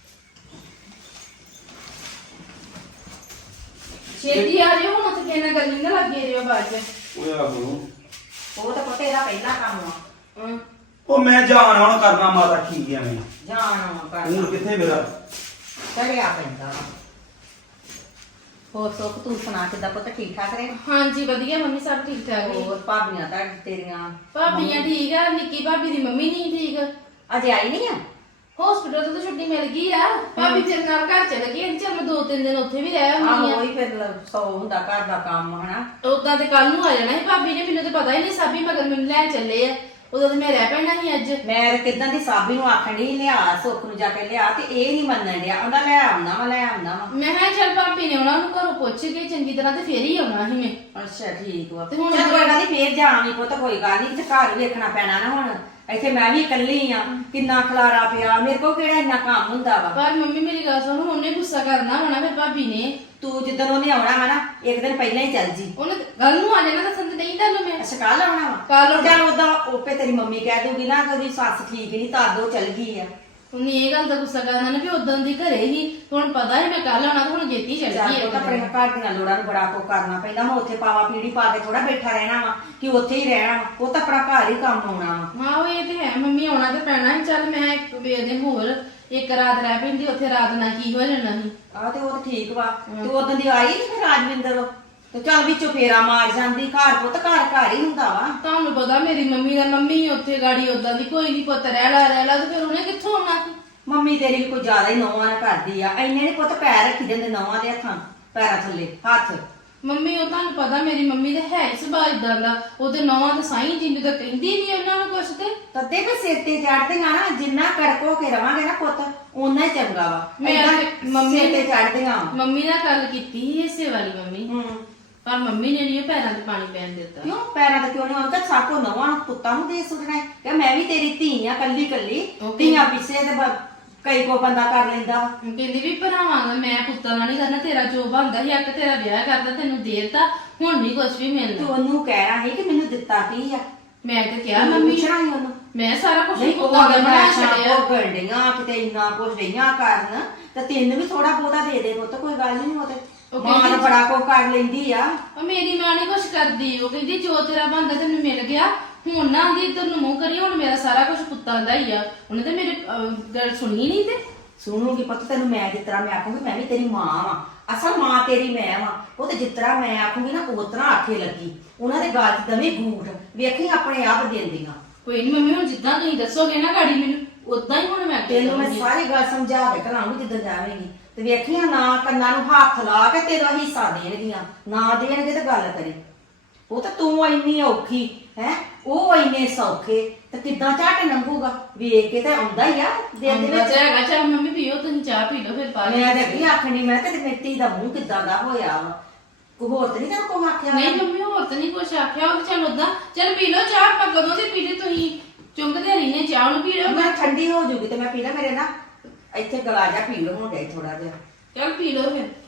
Speaker 3: ਛੇਤੀ ਆ ਜਿਓ ਹੁਣ, ਉੱਥੇ ਕਿਹਨਾਂ ਗੱਲ ਨਹੀਂ ਨਾ ਲੱਗੇ ਰਿਓ ਬਾਅਦ ਚ।
Speaker 1: ਓਏ ਆਹੋ,
Speaker 4: ਉਹ ਤਾਂ ਪੁੱਤ ਇਹਦਾ ਪਹਿਲਾ ਕੰਮ ਆ।
Speaker 3: ਹਾਂ
Speaker 1: ਉਹ ਮੈਂ ਜਾਣਾ ਹੁਣ, ਕਰਨਾ ਮਾਤਾ ਕੀ ਆ ਮੈਂ।
Speaker 4: ਜਾਣਾ
Speaker 1: ਹੁਣ
Speaker 4: ਕਰਨਾ
Speaker 1: ਕਿੱਥੇ ਮੇਰਾ।
Speaker 4: ਚੜਿਆ ਪੈਂਦਾ ਵਾ। ਹੋਰ ਸੁੱਖ ਤੂੰ ਸੁਣਾ ਕਿੱਦਾਂ ਪੁੱਤ, ਠੀਕ ਠਾਕ ਰਹੇ?
Speaker 3: ਹਾਂਜੀ ਵਧੀਆ ਮੰਮੀ ਸਭ ਠੀਕ ਠਾਕ ਨੇ।
Speaker 4: ਹੋਰ ਭਾਬੀਆਂ ਤਾਂ ਤੇਰੀਆਂ?
Speaker 3: ਭਾਬੀਆਂ ਠੀਕ ਆ। ਨਿੱਕੀ ਭਾਬੀ ਦੀ ਮੰਮੀ ਨਹੀਂ ਠੀਕ।
Speaker 4: ਅਜੇ ਆਈ ਨਹੀਂ ਆ?
Speaker 3: ਹਸਪੀਟਲ ਤੋਂ ਤਾਂ ਛੁੱਟੀ ਮਿਲ ਗਈ ਆ। ਭਾਬੀ ਤੇਰੇ ਨਾਲ ਘਰ ਚਲ ਗਈ। ਚੱਲ ਮੈਂ ਦੋ ਤਿੰਨ ਦਿਨ ਉੱਥੇ ਵੀ ਰਹਿ ਆਉਂਦੀ
Speaker 4: ਆਹੋ
Speaker 3: ਆ।
Speaker 4: ਉਹੀ ਫਿਰ ਸੌ ਹੁੰਦਾ ਘਰ ਦਾ ਕੰਮ ਹਨਾ।
Speaker 3: ਉਦਾਂ ਤੇ ਕੱਲ ਨੂੰ ਆ ਜਾਣਾ ਸੀ ਭਾਬੀ ਨੇ। ਮੈਨੂੰ ਤੇ ਪਤਾ ਹੀ ਨਹੀਂ ਸਾਬੀ ਮਗਰ ਮੈਨੂੰ ਲੈਣ ਚੱਲੇ ਆ। ਉਦੋਂ ਤੇ ਮੈਂ ਰਹਿ ਪੈਣਾ ਸੀ ਅੱਜ।
Speaker 4: ਮੈਂ ਕਿਦਾਂ ਦੀ ਸਾਬੀ ਨੂੰ ਆਖਣ ਡਈ ਲਿਆ ਸੁੱਖ ਨੂੰ ਜਾ ਕੇ ਲਿਆ ਤੇ ਇਹ ਨਹੀਂ ਮੰਨਣ ਡਿਆ ਆਂਦਾ ਲੈ ਆਉਣਾ ਵਾ ਲੈ ਆਉਣਾ ਵਾ।
Speaker 3: ਮੈਂ ਕਿਹਾ ਚੱਲ ਭਾਬੀ ਨੇ ਉਹਨਾਂ ਨੂੰ ਘਰੋਂ ਪੁੱਛ ਕੇ ਚੰਗੀ ਤਰ੍ਹਾਂ ਤੇ ਫੇਰ ਹੀ ਆਉਣਾ ਸੀ ਮੈਂ।
Speaker 4: ਅੱਛਾ ਠੀਕ ਵਾ
Speaker 3: ਤੇ ਹੁਣ
Speaker 4: ਚੱਲ ਕੋਈ ਗੱਲ ਨੀ ਫੇਰ ਜਾਵਾਂਗੀ ਪੁੱਤ ਕੋਈ ਗੱਲ ਨਹੀਂ ਤੇ ਘਰ ਵੇਖਣਾ ਪੈਣਾ ਨਾ ਹੁਣ ਇੱਥੇ ਮੈਂ ਵੀ ਇਕੱਲੀ ਆ ਕਿੰਨਾ ਖਲਾਰਾ ਪਿਆ ਮੇਰੇ ਕੋਲ ਕਿਹੜਾ ਇੰਨਾ ਕੰਮ ਹੁੰਦਾ ਵਾ।
Speaker 3: ਪਰ ਮੰਮੀ ਮੇਰੀ ਗੱਲ ਸੁਣ ਉਹਨੇ ਗੁੱਸਾ ਕਰਨਾ ਹੋਣਾ ਫਿਰ ਭਾਬੀ ਨੇ।
Speaker 4: ਤੂੰ ਜਿੱਦਣ ਉਹਨੇ ਆਉਣਾ ਵਾ ਨਾ ਇੱਕ ਦਿਨ ਪਹਿਲਾਂ ਹੀ ਚੱਲ ਜੀ।
Speaker 3: ਉਹਨੇ ਗੱਲ ਨੂੰ ਆ ਜਾਣਾ ਦੱਸਣ ਤੇ ਨਹੀਂ ਤੁਹਾਨੂੰ ਮੈਂ।
Speaker 4: ਅੱਛਾ ਕੱਲ ਆਉਣਾ ਵਾ
Speaker 3: ਕੱਲ੍ਹ ਆਉਣਾ।
Speaker 4: ਚੱਲ ਉਹਦਾ ਓਪੇ ਤੇਰੀ ਮੰਮੀ ਕਹਿ ਦੂਗੀ ਨਾ ਕਿ ਉਹਦੀ ਸੱਸ ਠੀਕ ਨਹੀਂ ਤਾਂ ਦੋ ਚੱਲ ਗਈ ਆ।
Speaker 3: ਉਹਨੇ ਇਹ ਗੱਲ ਦਾ ਗੁੱਸਾ ਕਰਨਾ ਨਾ ਵੀ ਉਦੋਂ ਦੀ ਘਰੇ ਹੀ ਹੁਣ ਪਤਾ ਹੈ ਮੈਂ ਕੱਲ ਆਉਣਾ ਤਾਂ ਹੁਣ ਜੇਤੀ ਚੜ
Speaker 4: ਚੱਲ
Speaker 3: ਗਈ
Speaker 4: ਪੁੱਤ ਆਪਣੇ ਘਰ ਦੀਆਂ ਲੋੜਾਂ ਨੂੰ ਬੜਾ ਕੋ ਕਰਨਾ ਪੈਂਦਾ ਮੈਂ ਉੱਥੇ ਪਾਵਾ ਪੀੜੀ ਪਾ ਕੇ ਥੋੜਾ ਬੈਠਾ ਰਹਿਣਾ ਵਾ ਕਿ ਉੱਥੇ ਹੀ ਰਹਿਣਾ ਵਾ ਉਹ ਤਾਂ ਆਪਣਾ ਘਰ ਹੀ ਕੰਮ ਆਉਣਾ ਵਾ।
Speaker 3: ਹਾਂ ਉਹ ਇਹ ਤੇ ਹੈ ਮੰਮੀ ਆਉਣਾ ਤੇ ਪੈਣਾ ਹੀ। ਚੱਲ ਮੈਂ ਇੱਕ ਵੇ ਦਿਨ ਹੋਰ ਇੱਕ ਰਾਤ ਰਹਿ ਪੈਂਦੀ ਉੱਥੇ ਰਾਤ ਨਾਲ ਕੀ ਹੋ ਜਾਣਾ ਸੀ।
Speaker 4: ਆਹ ਤੇ ਉਹ ਤਾਂ ਠੀਕ ਵਾ ਤੇ ਉਦੋਂ ਦੀ ਆਈ ਨੀ ਫਿਰ ਰਾਜਵਿੰਦਰ ਤੇ ਚੱਲ ਵਿੱਚੋਂ ਫੇਰਾ ਮਾਰ ਜਾਂਦੀ ਘਰ ਪੁੱਤ ਘਰ ਘਰ ਹੀ ਹੁੰਦਾ ਵਾ।
Speaker 3: ਤੁਹਾਨੂੰ ਪਤਾ ਮੇਰੀ ਮੰਮੀ ਦਾ ਮੰਮੀ ਹੀ ਉੱਥੇ ਗਾੜੀ ਉਦਾਂ ਦੀ ਕੋਈ ਨਹੀਂ ਪੁੱਤ ਰਹਿ ਲਾ ਰਹਿ ਲਾ ਤੇ ਫਿਰ ਉਹਨੇ ਕਿੱਥੋਂ ਆਉਣਾ ਸੀ।
Speaker 4: ਮੰਮੀ ਤੇਰੀ ਵੀ ਕੋਈ ਜ਼ਿਆਦਾ ਹੀ ਨੌਵਾਂ ਨਾਲ ਕਰਦੀ ਆ ਇੰਨੇ ਨੀ ਪੁੱਤ ਪੈਰ ਰੱਖੀ ਜਾਂਦੇ ਨੌਵਾਂ ਦੇ ਹੱਥਾਂ ਪੈਰਾਂ ਥੱਲੇ ਹੱਥ।
Speaker 3: ਮੰਮੀ ਉਹ ਤੁਹਾਨੂੰ ਪਤਾ ਮੇਰੀ ਮੰਮੀ ਦਾ ਹੈ ਹੀ ਸੁਭਾਅ ਇਦਾਂ ਦਾ ਉਹਦੇ ਨੌਵਾਂ ਤਾਂ ਸਾਈਂ ਜਿੰਦੂ ਤਾਂ ਕਹਿੰਦੀ ਨਹੀਂ ਉਹਨਾਂ ਨੂੰ ਕੁਛ ਤੇ।
Speaker 4: ਤਦੇ ਵੀ ਸਿਰ ਤੇ ਚੜਦੀਆਂ ਨਾ ਜਿੰਨਾ ਕੜਕੋ ਕੇ ਰਵਾਂਗੇ ਨਾ ਪੁੱਤ ਓਨਾ ਹੀ ਚੰਗਾ ਵਾ।
Speaker 3: ਮੈਂ
Speaker 4: ਏਦਾਂ
Speaker 3: ਤੇ ਮੰਮੀ
Speaker 4: ਸਿਰ ਤੇ ਚੜਦੀਆਂ।
Speaker 3: ਮੰਮੀ ਨਾਲ ਗੱਲ ਕੀਤੀ ਸੀ ਇਸੇ ਵਾਲੀ ਮੰਮੀ
Speaker 4: ਹੂੰ
Speaker 3: ਪਰ ਮੰਮੀ ਨੇ ਨਹੀਂ ਪੈਰਾਂ ਤੇ ਪਾਣੀ ਪੈਣ ਦਿੱਤਾ।
Speaker 4: ਕਿਉਂ ਪੈਰਾਂ ਤੇ ਕਿਉਂ ਨਹੀਂ ਆਉਂਦਾ ਸਾਕੋ ਨਵਾਂ ਪੁੱਤਾਂ ਨੂੰ ਦੇ ਸੁਣਨਾ ਹੈ ਕਿ ਮੈਂ ਵੀ ਤੇਰੀ ਧੀ ਆ ਕੱਲੀ ਕੱਲੀ
Speaker 3: Okay.
Speaker 4: ਧੀਆਂ ਪਿੱਛੇ ਤੇ ਬ- ਕਈ ਕੋ ਬੰਦਾ ਕਰ ਲੈਂਦਾ ਵਾ।
Speaker 3: ਕਹਿੰਦੀ ਵੀ ਭਰਾਵਾਂ ਦਾ ਮੈਂ ਪੁੱਤਾਂ ਨਾਲ ਨਹੀਂ ਕਰਨਾ ਤੇਰਾ ਜੋ ਬਣਦਾ ਸੀ ਇੱਕ ਤੇਰਾ ਵਿਆਹ ਕਰਦਾ ਤੈਨੂੰ ਦੇਤਾ ਹੁਣ ਨਹੀਂ ਕੁਝ ਵੀ
Speaker 4: ਤੂੰ
Speaker 3: ਮਿਲਣਾ।
Speaker 4: ਉਹਨੂੰ ਕਹਿਣਾ ਸੀ ਕਿ ਮੈਨੂੰ ਦਿੱਤਾ ਕੀ ਆ
Speaker 3: ਮੈਂ ਤੇ ਕਿਹਾ
Speaker 4: ਤੂੰ
Speaker 3: ਮੰਮੀ
Speaker 4: ਪੁੱਛਣਾ ਸੀ ਉਹਨੂੰ
Speaker 3: ਮੈਂ ਸਾਰਾ ਕੁਝ
Speaker 4: ਨਹੀਂ ਉਹ
Speaker 3: ਪੁੱਤਾਂ ਦਾ ਬਣਾ
Speaker 4: ਬਣਾ
Speaker 3: ਛੱਡਿਆ।
Speaker 4: ਉਹ ਗੰਡੀਆਂ ਕਿਤੇ ਇੰਨਾ ਕੁਝ ਡਈਆਂ ਕਰਨ ਤੇ ਤੈਨੂੰ ਵੀ ਥੋੜਾ ਬਹੁਤਾ ਦੇ ਦੇ ਪੁੱਤ ਕੋਈ ਗੱਲ ਨਹੀਂ ਉਹ ਤੇ
Speaker 3: ਉਹ
Speaker 4: ਮਾਂ
Speaker 3: ਕਹਿੰਦੀ-
Speaker 4: ਬੜਾ ਕੋ ਕਰ ਲੈਂਦੀ ਆ।
Speaker 3: ਉਹ ਮੇਰੀ ਮਾਂ ਨਹੀਂ ਕੁਝ ਕਰਦੀ ਉਹ ਕਹਿੰਦੀ ਜੋ ਤੇਰਾ ਬਣਦਾ ਤੈਨੂੰ ਮਿਲ ਗਿਆ ਹੁਣ ਨਾ ਆਂਦੀ ਇੱਧਰ ਨੂੰ ਮੂੰਹ ਕਰੀ ਹੁਣ ਮੇਰਾ ਸਾਰਾ ਕੁਝ ਪੁੱਤਾਂ ਦਾ ਹੀ ਆ। ਉਹਨੇ ਤੇ ਮੇਰੇ ਅਹ, ਗੱਲ ਸੁਣੀ ਨਹੀਂ ਤੇ
Speaker 4: ਸੁਣੂਗੀ ਪੁੱਤ ਤੈਨੂੰ ਮੈਂ ਜਿਸ ਤਰ੍ਹਾਂ ਮੈਂ ਆਖੂੰਗੀ ਮੈਂ ਵੀ ਤੇਰੀ ਮਾਂ ਵਾਂ ਅਸਲ ਮਾਂ ਤੇਰੀ ਮੈਂ ਵਾਂ ਉਹ ਤੇ ਜਿਸ ਤਰ੍ਹਾਂ ਮੈਂ ਆਖੂੰਗੀ ਨਾ ਉਸ ਤਰ੍ਹਾਂ ਆਖੇ ਲੱਗੀ ਉਹਨਾਂ ਦੇ ਗਾਲ 'ਚ ਦਵੇਂ ਗੂਠ ਵੇਖੀ ਆਪਣੇ ਆਪ ਦਿੰਦੀਆਂ।
Speaker 3: ਕੋਈ ਨਹੀਂ ਮੰਮੀ ਹੁਣ ਜਿੱਦਾਂ ਤੁਸੀਂ ਦੱਸੋਗੇ ਨਾ ਗਾੜੀ ਮੈਨੂੰ ਉਦਾਂ ਹੀ ਹੁਣ ਮੈਂ
Speaker 4: ਤੈਨੂੰ ਮੈਂ ਸਾਰੀ ਗੱਲ ਸਮਝਾ ਕੇ ਕਰਾਂਗੀ ਜਿੱਦਾਂ ਜਾਵੇਂਗੀ ਤੇ ਵੇਖੀਆਂ ਨਾ ਕੰਨਾਂ ਨੂੰ ਹੱਥ ਲਾ ਕੇ ਤੇਰਾ ਹਿੱਸਾ ਦੇਣਗੀਆਂ ਨਾ ਦੇਣਗੇ ਤੇ ਗੱਲ ਕਰੀ। ਉਹ ਤਾਂ ਤੂੰ ਇੰਨੀ ਔਖੀ ਹੈ ਉਹ ਇੰਨੇ ਸੌਖੇ ਤੇ ਕਿੱਦਾਂ ਝਾਟ ਲੰਘੂਗਾ ਵੇਖ ਕੇ ਤਾਂ ਆਉਂਦਾ ਹੀ ਆ ਦਿਲ ਦੇ ਵਿੱਚ।
Speaker 3: ਹੈਗਾ ਚਾਹ ਮੰਮੀ ਪੀਓ ਤੁਸੀਂ ਚਾਹ ਪੀ ਲਓ ਫਿਰ ਪਾ
Speaker 4: ਮੈਂ ਤਾਂ ਅੱਗੇ ਆਖਣੀ ਮੈਂ ਤੇ ਮਿੱਟੀ ਦਾ ਮੂੰਹ ਕਿੱਦਾਂ ਦਾ ਹੋਇਆ ਵਾ ਕੋਈ ਹੋਰ ਤੇ ਨਹੀਂ ਤੈਨੂੰ ਕੋਈ ਆਖਿਆ
Speaker 3: ਨਹੀਂ ਮੰਮੀ ਹੋਰ ਤਾਂ ਨਹੀਂ ਕੁਛ ਆਖਿਆ ਉਹ ਚੱਲ ਉਦਾਂ ਚੱਲ ਪੀ ਲਓ ਚਾਹ ਆਪਾਂ ਕਦੋਂ ਦੀ ਪੀਲੇ ਤੁਸੀਂ ਚੁੰਗਦੇ ਰਹੀਨੇ ਚਾਹ ਨੂੰ ਪੀ ਲਓ।
Speaker 4: ਮੈਂ ਠੰਡੀ ਹੋ ਜੂਗੀ ਤੇ ਮੈਂ ਪੀ ਲਾ ਮੇਰੇ ਨਾ ਇੱਥੇ ਗਲਾ ਜਾ ਪੀੜ ਹੋਣ ਡਿਆ ਥੋੜਾ ਜਿਹਾ।
Speaker 3: ਚੱਲ ਪੀ ਲਓ ਫਿਰ।